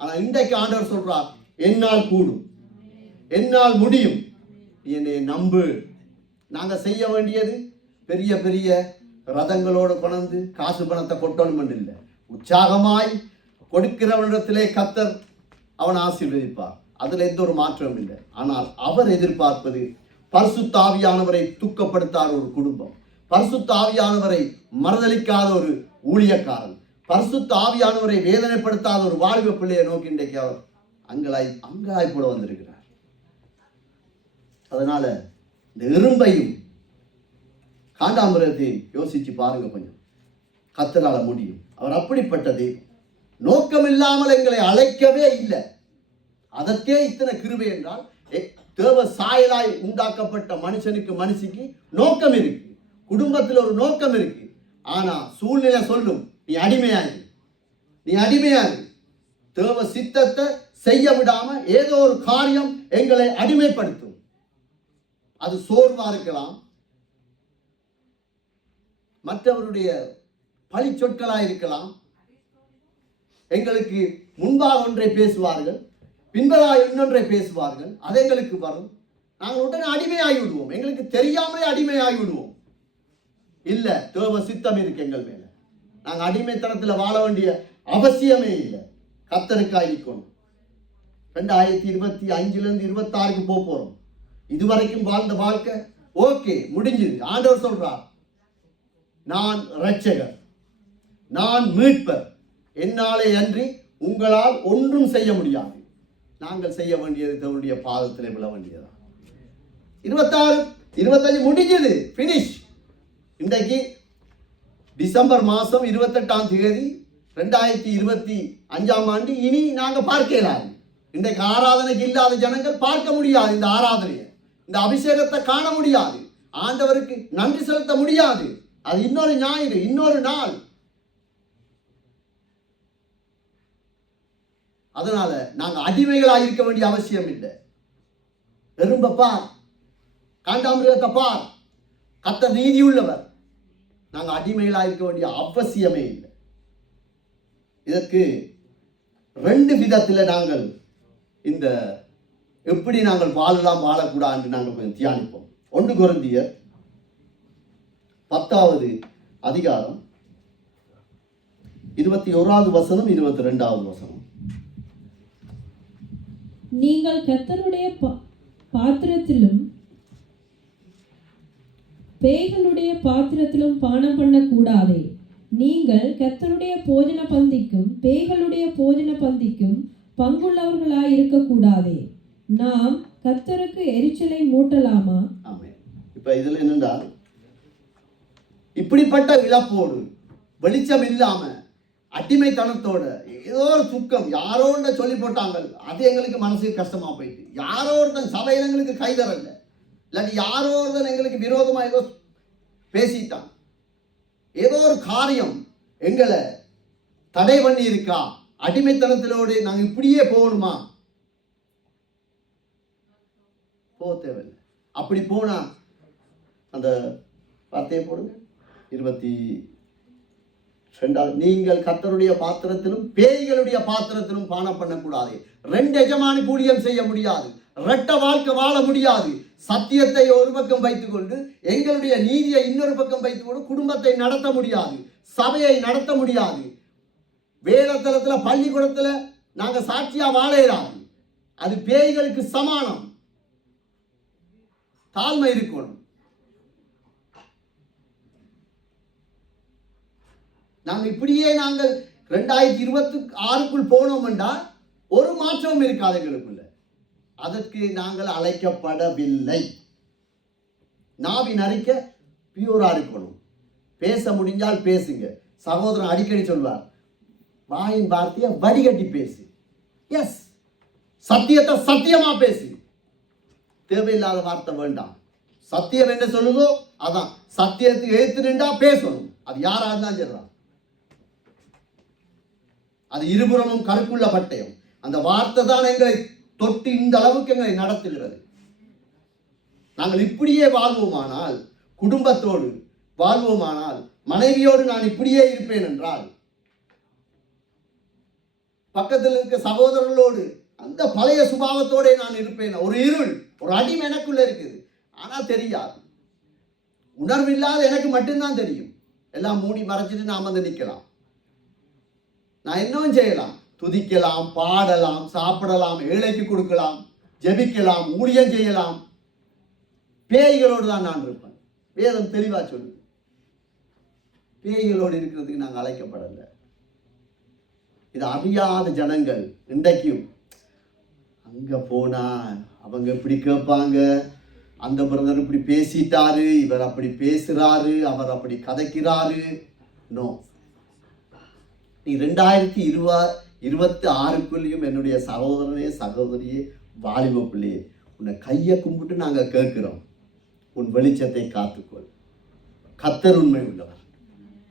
ஆனா இன்றைக்கு ஆண்டவர் சொல்றார், என்னால் கூடும், என்னால் முடியும், என்னை நம்பு. நாங்க செய்ய வேண்டியது பெரிய பெரிய ரதங்களோடு கொண்டு காசு பணத்தை கொட்டணும் இல்லை. உற்சாகமாய் கொடுக்கிறவனிடத்திலே கர்த்தர் அவன் ஆசீர்வதிப்பார். அதுல எந்த ஒரு மாற்றமும் இல்லை. ஆனால் அவர் எதிர்பார்ப்பது பரிசுத்த ஆவியானவரை துக்கப்படுத்தாத ஒரு குடும்பம், பரிசுத்த ஆவியானவரை மறுதலிக்காத ஒரு ஊழியக்காரன், பரிசுத்த ஆவியானவரை வேதனைப்படுத்தாத ஒரு வாலிப பிள்ளையை நோக்கி இன்றைக்கு அவர் அங்காய் போல வந்திருக்கிறார். அதனால இந்த எறும்பையும் காண்டாமிருகத்தையும் யோசிச்சு பாருங்க கொஞ்சம். கர்த்தரால முடியும். அவர் அப்படிப்பட்ட தெய்வம். நோக்கம் இல்லாமல் எங்களை அழைக்கவே இல்லை. அதற்கே இத்தனை கிருபை என்றால் தேவ சாயலாய் உண்டாக்கப்பட்ட மனுஷனுக்கு நோக்கம் இருக்கு. குடும்பத்தில் ஒரு நோக்கம் இருக்கு. ஆனா சூழ்நிலை சொல்லும், நீ அடிமையாகு. தேவ சித்தத்தை செய்ய விடாம ஏதோ ஒரு காரியம் எங்களை அடிமைப்படுத்தும். அது சோர்வா இருக்கலாம், மற்றவருடைய பழி சொற்களா இருக்கலாம். எங்களுக்கு முன்பாக ஒன்றை பேசுவார்கள், பின்பதாக இன்னொன்றை பேசுவார்கள். அது எங்களுக்கு வரும். நாங்கள் உடனே அடிமையாகி விடுவோம். எங்களுக்கு தெரியாமலே அடிமையாகி விடுவோம். இல்ல, தேவ சித்தம் இருக்கு எங்கள் மேல. நாங்கள் அடிமைத்தனத்தில் வாழ வேண்டிய அவசியமே இல்லை. கர்த்தருக்காயிருக்கணும். 2025 26 போறோம். இதுவரைக்கும் வாழ்ந்த வாழ்க்கை ஓகே, முடிஞ்சது. ஆண்டவர் சொல்றார், நான் இரட்சகர், நான் மீட்பர், என்னாலே அன்றி உங்களால் ஒன்றும் செய்ய முடியாது. நாங்கள் செய்ய வேண்டியது தேவனுடைய பாதத்திலே விழ வேண்டியதா. 26 25 முடிஞ்சது, பினிஷ். இன்றைக்கு டிசம்பர் மாதம் 28ஆம் தேதி 2025ஆம் ஆண்டு. இனி நாங்கள் பார்க்கலாம். இன்றைக்கு ஆராதனைக்கு இல்லாத ஜனங்கள் பார்க்க முடியாது. இந்த ஆராதனையை, இந்த அபிஷேகத்தை காண முடியாது. ஆண்டவருக்கு நன்றி செலுத்த முடியாது. அது இன்னொரு ஞாயிறு, இன்னொரு நாள். அதனால நாங்கள் அடிமைகளாக இருக்க வேண்டிய அவசியம் இல்லை. எறும்ப பார், காண்டாமிருகத்தை பார், கர்த்தர் நீதி உள்ளவர். நாங்கள் அடிமைகளாக இருக்க வேண்டிய அவசியமே இல்லை. இதற்கு 2 விதத்தில் நாங்கள் இந்த எப்படி நாங்கள் வாழலாம் வாழக்கூடாது நாங்கள் கொஞ்சம் தியானிப்போம். 1 கொரிந்தியர் 10வது அதிகாரம் 21வது வசனம் 22வது வசனம். நீங்கள் கர்த்தருடைய பாத்திரத்திலும் பேய்களுடைய பாத்திரத்திலும் பானம் பண்ணக்கூடாதே. நீங்கள் கர்த்தருடைய போஜன பந்திக்கும் பேய்களுடைய போஜன பந்திக்கும் பங்குள்ளவர்களாய் இருக்கக்கூடாதே. நாம் கர்த்தருக்கு எரிச்சலை மூட்டலாமா? ஆமென். இப்ப இதுல என்னென்றால், இப்படிப்பட்ட இழப்போடு, வெளிச்சம் இல்லாம, அடிமைத்தனத்தோட, ஏதோ ஒரு துக்கம் யாரோட சொல்லி போட்டாங்க, அது எங்களுக்கு மனசுக்கு கஷ்டமா போயிட்டு, யாரோ ஒருத்தன் சபையில எங்களுக்கு கைதரல, இல்லாட்டி யாரோ ஒருத்தன் எங்களுக்கு விரோதமா ஏதோ பேசிட்டான், ஏதோ ஒரு காரியம் எங்களை தடை பண்ணி இருக்கா, அடிமைத்தனத்திலோடு நாங்க இப்படியே போகணுமா? போக தேவையில்லை. அப்படி போனா அந்த வார்த்தையை போடுங்க, 22. நீங்கள் கர்த்தருடைய பாத்திரத்திலும் பேய்களுடைய பாத்திரத்திலும் பானம் பண்ணக்கூடாது. 2 எஜமானி ஊழியம் செய்ய முடியாது. இரட்ட வாழ்க்கை வாழ முடியாது. சத்தியத்தை ஒரு பக்கம் வைத்துக்கொண்டு எங்களுடைய நீதியை இன்னொரு பக்கம் வைத்துக்கொண்டு குடும்பத்தை நடத்த முடியாது, சபையை நடத்த முடியாது. வேதத்தலத்துல பள்ளிக்கூடத்துல நாங்க சாட்சியா வாழ இயலாது. அது பேய்களுக்கு சமானம். தாழ்மை இருக்கணும். நாங்கள் இப்படியே நாங்கள் 2026க்குள் போனோம் என்றால் ஒரு மாற்றமும் இருக்காது எங்களுக்குள்ள. அதற்கு நாங்கள் அழைக்கப்படவில்லை. நாவின் அறிக்க பியூரா இருக்கணும். பேச முடிஞ்சால் பேசுங்க. சகோதரன் அடிக்கடி சொல்வார், வாயின் வார்த்தையை வடிகட்டி பேசு. எஸ், சத்தியத்தை சத்தியமா பேசு. தேவையில்லாத வார்த்தை வேண்டாம். சத்தியம் என்ன சொல்லுதோ அதான். சத்தியத்துக்கு எழுத்து நின்றா பேசணும். அது யாரா இருந்தாலும் சரிதான். அது இருபுறமும் கருக்குள்ள பட்டயம். அந்த வார்த்தை தான் எங்களை தொட்டு இந்த அளவுக்கு எங்களை நடத்துகிறது. நாங்கள் இப்படியே வாழ்வோமானால், குடும்பத்தோடு வாழ்வோமானால், மனைவியோடு நான் இப்படியே இருப்பேன் என்றால், பக்கத்தில் இருக்க சகோதரர்களோடு அந்த பழைய சுபாவத்தோட நான் இருப்பேன். ஒரு இருள், ஒரு அடிமை எனக்குள்ள இருக்குது. ஆனால் தெரியாது. உணர்வு இல்லாத எனக்கு மட்டும்தான் தெரியும். எல்லாம் மூடி மறைச்சிட்டு நாம் வந்து நிற்கலாம். நான் இன்னும் செய்யலாம், துதிக்கலாம், பாடலாம், சாப்பிடலாம், ஏழைக்கு கொடுக்கலாம், ஜெபிக்கலாம், ஊழியம் செய்யலாம். பேய்களோடு தான் நான் இருப்பேன். வேதம் தெளிவா சொல்லுது. பேய்களோடு இருக்கிறதுக்கு நாங்கள் அழைக்கப்படலை. இது அறியாத ஜனங்கள் இன்றைக்கும் அங்க போனா அவங்க இப்படி கேட்பாங்க, அந்த பிரதர் இப்படி பேசிட்டாரு, இவர் அப்படி பேசுறாரு, அவர் அப்படி கதைக்கிறாரு. நோ, நீ 2026 என்னுடைய சகோதரனே சகோதரியே வாலிப பிள்ளையே, உன்னை கையை கும்பிட்டு நாங்கள் கேட்கிறோம், உன் வெளிச்சத்தை காத்துக்கொள். கர்த்தர் உண்மை உள்ளவர்.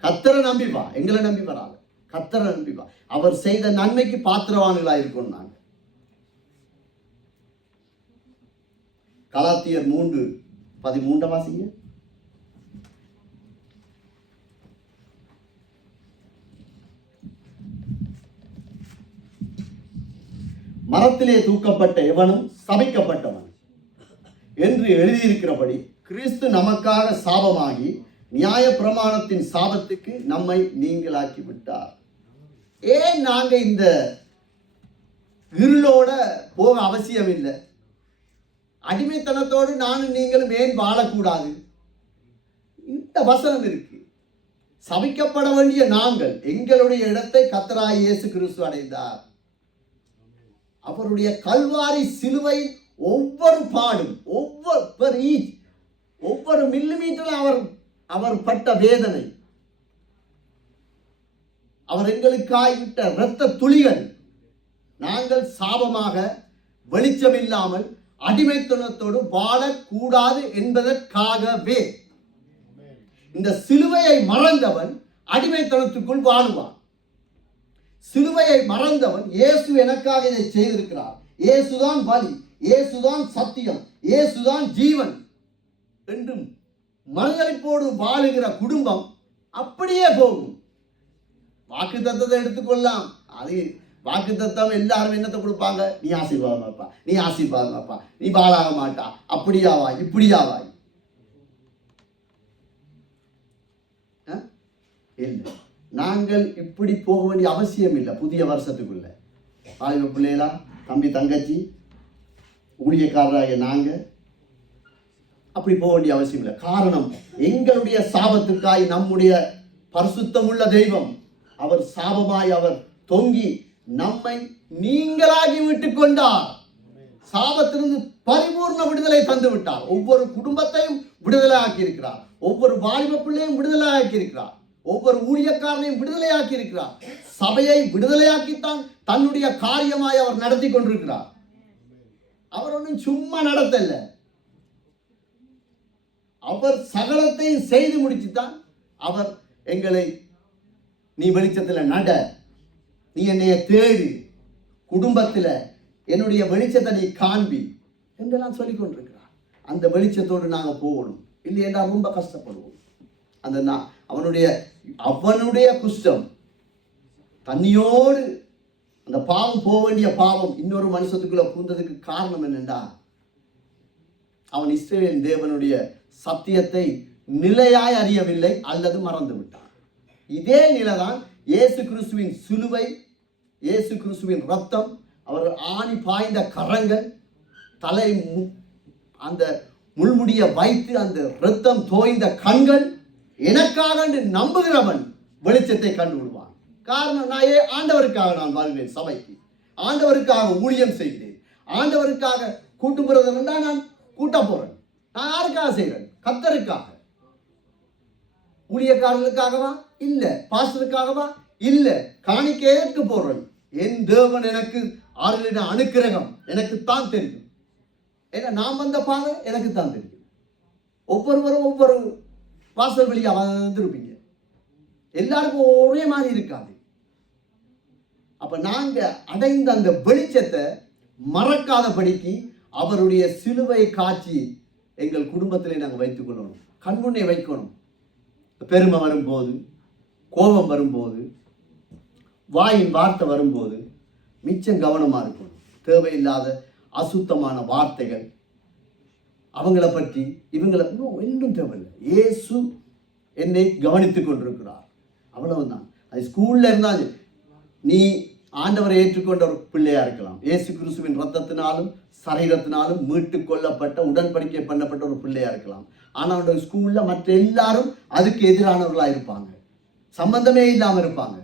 கர்த்தரை நம்பி வா, எங்களை நம்பி வராத, கர்த்தரை நம்பி வா. அவர் செய்த நன்மைக்கு பாத்திரவான்களா இருக்கோம் நாங்கள். கலாத்தியர் 3:13 வாசிங்க. மரத்திலே தூக்கப்பட்ட எவனும் சபிக்கப்பட்டவன் என்று எழுதியிருக்கிறபடி கிறிஸ்து நமக்காக சாபமாகி நியாய பிரமாணத்தின் சாபத்துக்கு நம்மை நீங்களாக்கி விட்டார். ஏன் நாங்க இந்த இருளோட போக அவசியம் இல்லை? அடிமைத்தனத்தோடு நானும் நீங்களும் ஏன் வாழக்கூடாது? இந்த வசனம் இருக்கு. சபிக்கப்பட வேண்டிய நாங்கள் எங்களுடைய இடத்தை கர்த்தராகிய இயேசு கிறிஸ்து அடைந்தார். அவருடைய கல்வாரி சிலுவை ஒவ்வொரு பாடும், ஒவ்வொரு மில்லிமீட்டரும் அவர் பட்ட வேதனை, அவர் எங்களுக்காய் விட்ட இரத்த துளிகள், நாங்கள் சாபமாக வெளிச்சம் இல்லாமல் அடிமைத்தனத்தோடு வாழக்கூடாது என்பதற்காகவே. இந்த சிலுவையை மறந்தவன் அடிமைத்தனத்துக்குள் வாழுவான். சிலுவையை மறந்தவன் இயேசு எனக்காக இதை செய்திருக்கிறார், இயேசுதான் வழி, இயேசுதான் சத்தியம், இயேசுதான் ஜீவன் என்றும் மறுதலிப்போடு வாழுகிற குடும்பம் அப்படியே போகும். வாக்கு தத்தத்தை எடுத்துக்கொள்ளலாம். அது வாக்கு தத்தம் எல்லாரும் என்னத்தை கொடுப்பாங்க? நீ ஆசீர்வாதமாப்பா, நீ ஆசீர்வாதமாப்பா, நீ பாழாக மாட்டா, அப்படியாவாய் இப்படியாவாய். இல்லை, நாங்கள் இப்படி போக வேண்டிய அவசியம் இல்லை. புதிய வருஷத்துக்குள்ள வாலிப பிள்ளைகளா, தம்பி தங்கச்சி, ஊழியக்காரராக நாங்கள் அப்படி போக வேண்டிய அவசியம் இல்லை. காரணம், எங்களுடைய சாபத்துக்காய் நம்முடைய பரிசுத்தமுள்ள தெய்வம் அவர் சாபமாய் அவர் தொங்கி நம்மை நீங்களாகி விட்டுக் கொண்டார். சாபத்திலிருந்து பரிபூர்ண விடுதலை தந்து விட்டார். ஒவ்வொரு குடும்பத்தையும் விடுதலை ஆக்கி இருக்கிறார். ஒவ்வொரு வாலிப பிள்ளையும் விடுதலை ஆக்கி இருக்கிறார். ஒவ்வொரு ஊழியக்காரனையும் விடுதலை ஆக்கி இருக்கிறார். சபையை விடுதலையாக்கித்தான் தன்னுடைய காரியமாய் அவர் நடத்தி கொண்டிருக்கிறார். அவர் ஒன்றும் சும்மா நடத்தல, அவர் சகலத்தையும் செய்து முடிச்சுதான் அவர் எங்களை, நீ வெளிச்சத்தில் நட, நீ என்னைய தேடு, குடும்பத்தில் என்னுடைய வெளிச்சத்தை நீ காண்பி என்றெல்லாம் சொல்லிக் கொண்டிருக்கிறார். அந்த வெளிச்சத்தோடு நாங்கள் போகணும், இல்லையா ரொம்ப கஷ்டப்படுவோம். அந்த அவனுடைய குஷ்டம் தண்ணியோடு அந்த பாவம் போக வேண்டிய பாவம் இன்னொரு மனுஷத்துக்குள்ள பூந்ததுக்கு காரணம் என்னென்றா, அவன் இஸ்ரவேல் தேவனுடைய சத்தியத்தை நிலையாய் அறியவில்லை அல்லது மறந்து விட்டான். இதே நிலைதான் இயேசு கிறிஸ்துவின் சிலுவை, இயேசு கிறிஸ்துவின் ரத்தம், அவர் ஆணி பாய்ந்த கரங்கள், தலை அந்த முள்முடிய வைத்து அந்த ரத்தம் தோய்ந்த கண்கள், எனக்காக நம்புகிறவன் வெளிச்சத்தை கண்டு விடுவான். காரணம், நான் ஆண்டவருக்காக நான் வாழ்வேன், சபைக்கு ஆண்டவருக்காக ஊழியம் செய்கிறேன், ஆண்டவருக்காக கூட்டுப்புறது என்றால் நான் கூட்ட போறேன். நான் யாருக்காக செய்கிறேன்? கர்த்தருக்காக. ஊழியக்காரர்களுக்காகவா? இல்ல. பாஸ்டருக்காகவா? இல்ல. காணிக்கை எதற்கு போடுறேன்? என் தேவன் எனக்கு ஆறுகிற அனுக்கிரகம் எனக்கு தான் தெரியும். ஏன்னா நான் வந்த பாதை எனக்கு தான் தெரியும். ஒவ்வொருவரும் ஒவ்வொரு வாசல் வழியா வந்திருப்பீங்க. எல்லாருக்கும் ஒரே மாதிரி இருக்காது. அப்ப நாங்க அடைந்த அந்த வெளிச்சத்தை மறக்காதபடிக்கு அவருடைய சிலுவை காட்சி எங்கள் குடும்பத்திலே நாங்கள் வைத்துக் கொள்ளணும், கண்முன்னே வைக்கணும். பெருமை வரும்போது, கோபம் வரும்போது, வாயின் வார்த்தை வரும்போது மிச்சம் கவனமா இருக்கணும். தேவையில்லாத அசுத்தமான வார்த்தைகள், அவங்கள பற்றி இவங்களை ஒன்றும் தேவையில்லை. இயேசு என்னை கவனித்துக் கொண்டிருக்கிறார், அவ்வளவுதான். அது ஸ்கூல்ல இருந்தாலும் நீ ஆண்டவரை ஏற்றுக்கொண்ட ஒரு பிள்ளையா இருக்கலாம், இயேசு கிறிஸ்துவின் ரத்தத்தினாலும் சரீரத்தினாலும் மீட்டு கொள்ளப்பட்ட உடன்படிக்கை பண்ணப்பட்ட ஒரு பிள்ளையா இருக்கலாம். ஆனால் அவனுடைய ஸ்கூல்ல மற்ற எல்லாரும் அதுக்கு எதிரானவர்களா இருப்பாங்க, சம்பந்தமே இல்லாம இருப்பாங்க.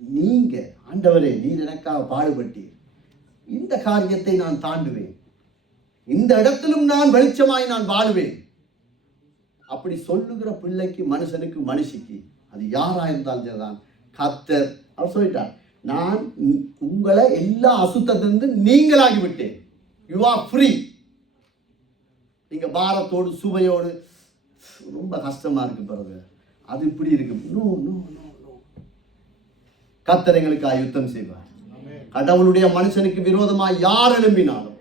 நீங்க ஆண்டவரே நீர் எனக்காக பாடுபட்டீர், இந்த காரியத்தை நான் தாண்டுவேன், இந்த இடத்திலும் நான் வெளிச்சமாய் நான் வாழுவேன், அப்படி சொல்லுகிற பிள்ளைக்கு, மனுஷனுக்கு, மனுஷிக்கு, அது யாரா இருந்தாலும் சரிதான், கர்த்தர் அவர் சொல்லிட்டார், நான் உங்களை எல்லா அசுத்தத்திலிருந்து நீங்களாகி விட்டேன். You are free. நீங்க பாரத்தோடு சுவையோடு ரொம்ப கஷ்டமா இருக்கு பிறகு அது இப்படி இருக்கு. No no no no. கர்த்தர் எங்களுக்காக யுத்தம் செய்வார். கடவுளுடைய மனுஷனுக்கு விரோதமாய் யார் எழும்பினாலும்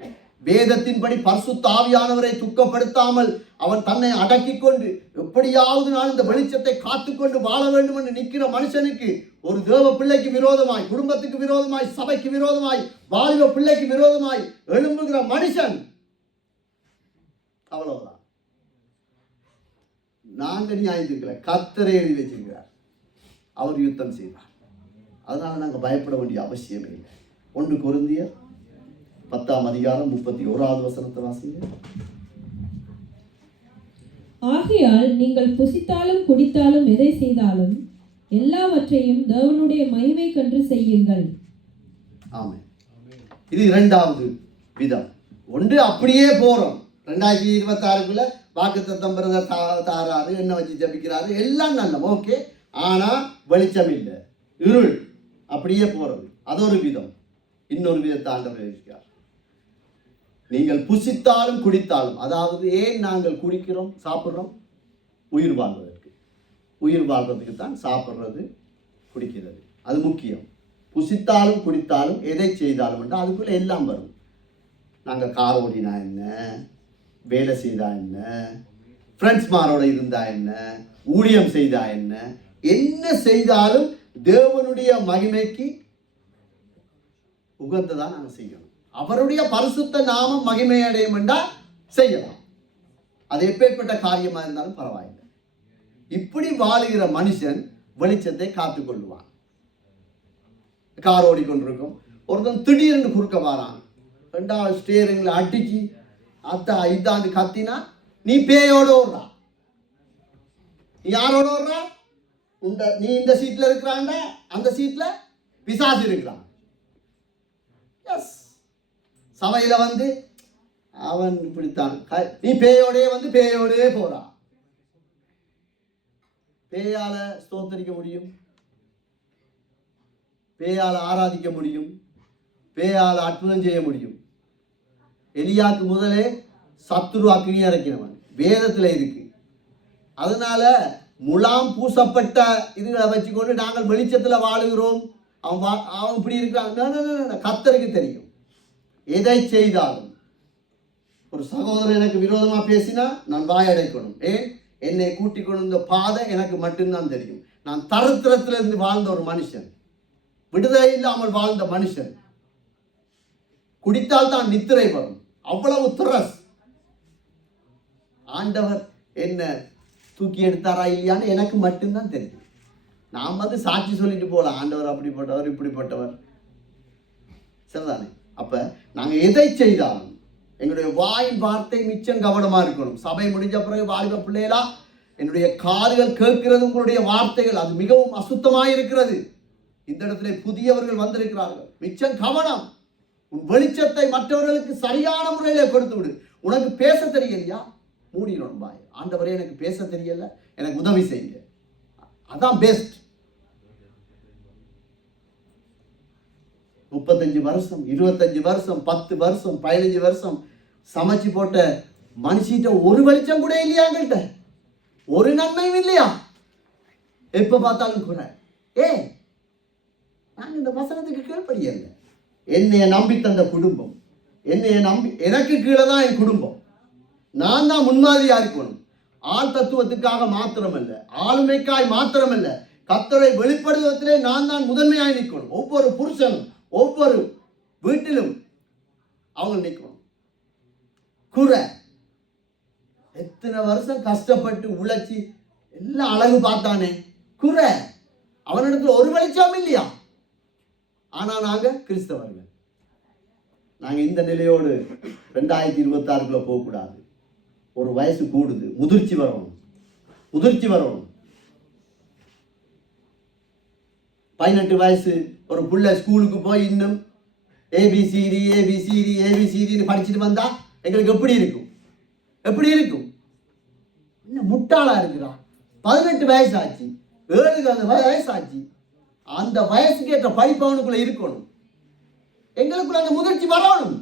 வேதத்தின்படி பரிசுத்த ஆவியானவரை துக்கப்படுத்தாமல் அவன் தன்னை அடக்கிக் கொண்டு எப்படியாவது நான் இந்த வெளிச்சத்தை காத்துக்கொண்டு வாழ வேண்டும் என்று நிற்கிற மனுஷனுக்கு, ஒரு தேவ பிள்ளைக்கு விரோதமாய், குடும்பத்துக்கு விரோதமாய், சபைக்கு விரோதமாய், வாலிப பிள்ளைக்கு விரோதமாய் எழும்புகிற மனுஷன் அவ்வளவுதான். நாங்க நியாயத்துக்கல, கர்த்தரை எழுதி வச்சிருக்கிறார், அவர் யுத்தம் செய்வார். அதனால நாங்க பயப்பட வேண்டிய அவசியமே இல்லை. 1 கொரிந்தியர் 10:31 வாசிங்க. ஆகையால் நீங்கள் புசித்தாலும் குடித்தாலும் எதை செய்தாலும் எல்லாவற்றையும் தேவனுடைய மகிமை கண்டு செய்யுங்கள். ஆமென். இது 2வது விதம். ஒன்று அப்படியே போறோம். 2026க்குள்ள வாக்குத்தத்தம் பிரதர் தாராரு, என்ன வச்சு ஜபிக்கிறாரு, எல்லாம் நல்ல ஓகே. ஆனா வெளிச்சம் இல்லை, இருள், அப்படியே போறது. அது ஒரு விதம். இன்னொரு விதத்தை ஆண்டவர் இருக்கிறார். நீங்கள் புசித்தாலும் குடித்தாலும், அதாவது ஏன் நாங்கள் குடிக்கிறோம் சாப்பிட்றோம்? உயிர் வாழ்வதற்கு. உயிர் வாழ்வதற்கு தான் சாப்பிட்றது குடிக்கிறது, அது முக்கியம். புசித்தாலும் குடித்தாலும் எதை செய்தாலும் என்றால் அதுக்குள்ள எல்லாம் வரும். நாங்கள் கார் ஓடினா என்ன, வேலை செய்தா என்ன, ஃப்ரெண்ட்ஸ்மாரோட இருந்தா என்ன, ஊழியம் செய்தா என்ன, என்ன செய்தாலும் தேவனுடைய மகிமைக்கு உகந்ததான் நாங்கள் செய்யணும். அவருடைய பரிசுத்த நாமம் மகிமை அடையும் என்றால் செய்யலாம். அது எப்பேற்பட்ட காரியமா இருந்தாலும் பரவாயில்லை. இப்படி வாழுகிற மனுஷன் வெளிச்சத்தை காத்துக்கொள்ளுவான். கார் ஓடிக்கொண்டிருக்கும், ஒருத்தன் திடீர்னு குறுக்க வாரான், 2வது ஸ்டேரிங்ல அடிச்சு இதாண்டு கத்தினா, நீ பேயோட ஓடுறா. நீ யாரோட ஓடுறா? நீ இந்த சீட்ல இருக்கிறாண்ட, அந்த சீட்ல பிசாசு இருக்கிறான். எஸ், சபையில வந்து அவன் இப்படித்தான், நீ பேயோடே வந்து பேயோடே போறா. பேயால ஸ்தோத்தரிக்க முடியும், பேயால ஆராதிக்க முடியும், பேயால அற்புதம் செய்ய முடியும். எலியாக்கு முதலே சத்துரு அக்னி இறக்கினவன் வேதத்தில் இருக்கு. அதனால முலாம் பூசப்பட்ட இதுகளை வச்சுக்கொண்டு நாங்கள் வெளிச்சத்தில் வாழுகிறோம், அவன் இப்படி இருக்கிறான். கர்த்தருக்கு தெரியும். எதை செய்தாலும், ஒரு சகோதரன் எனக்கு விரோதமா பேசினா நான் வாயடைக்கணும். என்னை கூட்டிக் கொண்டு பாதை எனக்கு மட்டும்தான் தெரியும். நான் தரித்திரத்திலிருந்து வாழ்ந்த ஒரு மனுஷன், விடுதலை இல்லாமல் வாழ்ந்த மனுஷன். குடித்தால் தான் நித்திரை வரும், அவ்வளவு திரஸ். ஆண்டவர் என்ன தூக்கி எடுத்தாரா இல்லையான்னு எனக்கு மட்டும்தான் தெரியும். நாம் வந்து சாட்சி சொல்லிட்டு போகலாம், ஆண்டவர் அப்படிப்பட்டவர் இப்படிப்பட்டவர், சரிதானே? அப்ப நாங்க எதை செய்தாலும் எங்களுடைய வாயின் வார்த்தை மிச்சம் கவனமா இருக்கணும். சபை முடிஞ்ச பிறகு வாலிப பிள்ளைகளா, என்னுடைய காதுகள் கேட்கிறது உங்களுடைய வார்த்தைகள், அது மிகவும் அசுத்தமாக இருக்கிறது. இந்த இடத்துல புதியவர்கள் வந்திருக்கிறார்கள், மிச்சம் கவனம். உன் வெளிச்சத்தை மற்றவர்களுக்கு சரியான முறையில கொடுத்து விடு. உனக்கு பேச தெரியலையா, மூடிடும் பாய். ஆண்டவரே எனக்கு பேச தெரியல, எனக்கு உதவி செய்யுங்க. அதான் பெஸ்ட். 35 வருஷம் 25 வருஷம் 10 வருஷம் 15 வருஷம் சமைச்சு போட்ட மனுஷிட்ட ஒரு வெளிச்சம் கூட இல்லையா, எங்கள்கிட்ட ஒரு நன்மையும் இல்லையா? எப்ப பார்த்தாலும் கூட நாங்க இந்த வசனத்துக்கு கீழ்ப்படியல. என்னைய நம்பி தந்த குடும்பம், என்னைய நம்பி, எனக்கு கீழே தான் என் குடும்பம். நான் தான் முன்மாதிரியா இருக்கணும். ஆள் தத்துவத்துக்காக மாத்திரமல்ல, ஆளுமைக்காய் மாத்திரமல்ல, கர்த்தரை வெளிப்படுவதிலே நான் தான் முதன்மையாய் நிற்கணும். ஒவ்வொரு புருஷனும் ஒவ்வொரு வீட்டிலும் அவங்க நிற்கணும். குறை எத்தனை வருஷம் கஷ்டப்பட்டு உழைச்சி எல்லாம் அழகு பார்த்தானே, குறை அவனிடத்துல ஒரு வெளிச்சம் இல்லையா? ஆனா நாங்க கிறிஸ்தவர்கள், நாங்க இந்த நிலையோடு 2026க்குள்ள போகக்கூடாது. ஒரு வயசு கூடுது, முதிர்ச்சி வரணும், முதிர்ச்சி வரணும். 18 வயசு ஒரு புள்ள ஸ்கூலுக்கு போய் இன்னும் ஏபிசிடி ஏபிசிடி ஏபிசிடின்னு படிச்சுட்டு வந்தா எங்களுக்கு எப்படி இருக்கும்? எப்படி இருக்கும்? இன்னும் முட்டாளா இருக்கிறா. 18 வயசு ஆச்சு, 7 வயசு ஆச்சு, அந்த வயசுக்கு ஏற்ற படிப்பு அவனுக்குள்ள இருக்கணும். எங்களுக்குள்ள அந்த முதிர்ச்சி வரணும்.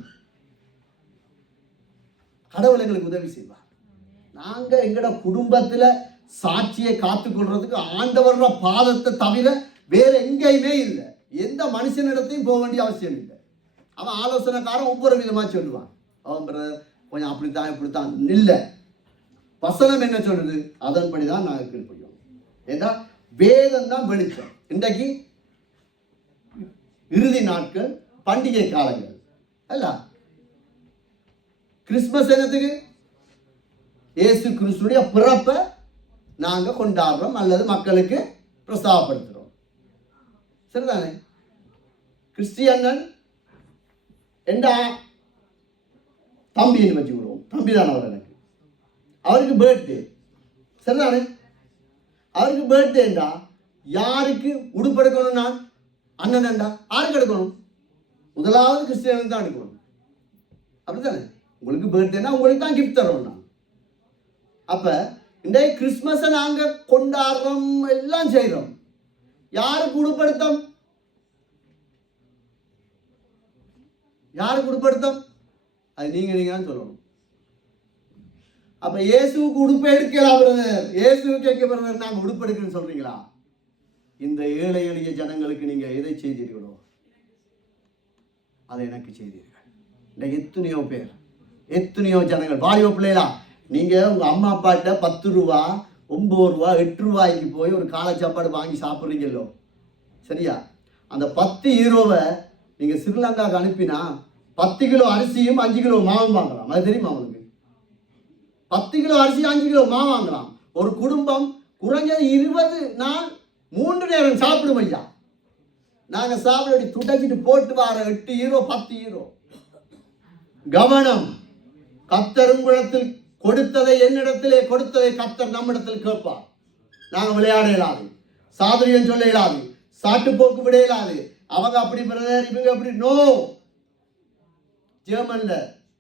கடவுள் எங்களுக்கு உதவி செய்வார். நாங்க எங்கட குடும்பத்துல சாட்சியை காத்துக்கொள்றதுக்கு ஆண்டவரோட பாதத்தை தவிர வேற எங்கேயுமே இல்லை. எந்த மனுஷனிடத்தையும் போக வேண்டிய அவசியம் இல்லை. அவன் ஆலோசனைக்காரன் ஒவ்வொரு விதமா சொல்லுவான். அவன் கொஞ்சம் அப்படித்தான் இப்படித்தான் இல்லை. வசனம் என்ன சொல்றது, அதன்படிதான் நாங்கள் கீழ்ப்படியோம். ஏன்னா வேதம் தான் வெளிச்சம். இன்றைக்கு இறுதி நாட்கள், பண்டிகை காலங்கள் அல்ல. கிறிஸ்துமஸ் என்னத்துக்கு? இயேசு கிறிஸ்துடைய பிறப்பை நாங்க கொண்டாடுறோம் அல்லது மக்களுக்கு பிரஸ்தாபப்படுத்துறோம். சரிதானே? கிறிஸ்டியன் எந்த தம்பின்னு வச்சுக்கிறோம். தம்பி தானே அவர் எனக்கு. அவருக்கு பர்த்டே. சரிதானே? அவருக்கு பர்த்டேண்டா யாருக்கு உடுப்பெடுக்கணும்? நான் அண்ணன்டா யாருக்கு எடுக்கணும்? முதலாவது கிறிஸ்டியனுக்கு தான் எடுக்கணும். அப்படித்தானே? உங்களுக்கு பர்த்டேனா உங்களுக்கு தான் கிஃப்ட் தரோம். நான் அப்ப இந்த கிறிஸ்துமஸை நாங்க கொண்டாடுறோம், எல்லாம் செய்யறோம். யாருக்கு உடுப்படுத்தம்? யாருக்கு உடுப்படுத்தம்? அது நீங்க தான் சொல்லணும். அப்ப இயேசுக்கு உடுப்பு எடுக்கலாம் பிரதர், இயேசுக்கு கேட்க பிரதர் நாங்க உடுப்பு எடுக்கணும்னு சொல்றீங்களா? இந்த ஏழை எளிய ஜனங்களுக்கு நீங்க எதை செய்தீர்களோ அதை எனக்கு செய்தீர்கள். இந்த எத்தனையோ பேர், எத்தனையோ ஜனங்கள், வாலிப பிள்ளைகளா, நீங்க உங்க அம்மா அப்பாட்ட 10 ரூபா 9 ரூபா 8 ரூபாய்க்கு போய் ஒரு காலை சாப்பாடு வாங்கி சாப்பிட்றீங்களோ, சரியா? அந்த 10 யூரோவை நீங்க ஸ்ரீலங்காவுக்கு அனுப்பினா 10 கிலோ அரிசியும் 5 கிலோ மாவும் வாங்கலாம். அது தெரியுமா உங்களுக்கு? 10 கிலோ அரிசி 5 கிலோ மாவு வாங்கலாம். ஒரு குடும்பம் குறைஞ்சது 20 நாள் 3 நேரம் சாப்பிடும் ஐயா. நாங்க சாப்பிட துடைச்சிட்டு போட்டு வர 8 யூரோ 10 யூரோ. கவனம். கர்த்தர் உங்களிடத்தில் கொடுத்ததை, என்னிடத்திலே கொடுத்ததை கர்த்தர் நம்மிடத்தில் கேட்பார். நாங்க விளையாட இயலாது, சாதுரியம் சொல்ல இயலாது, சாட்டு போக்கு விட இயலாது. அவங்க அப்படி பிரதர், இவங்க அப்படி. நோ. ஜெர்மன்ல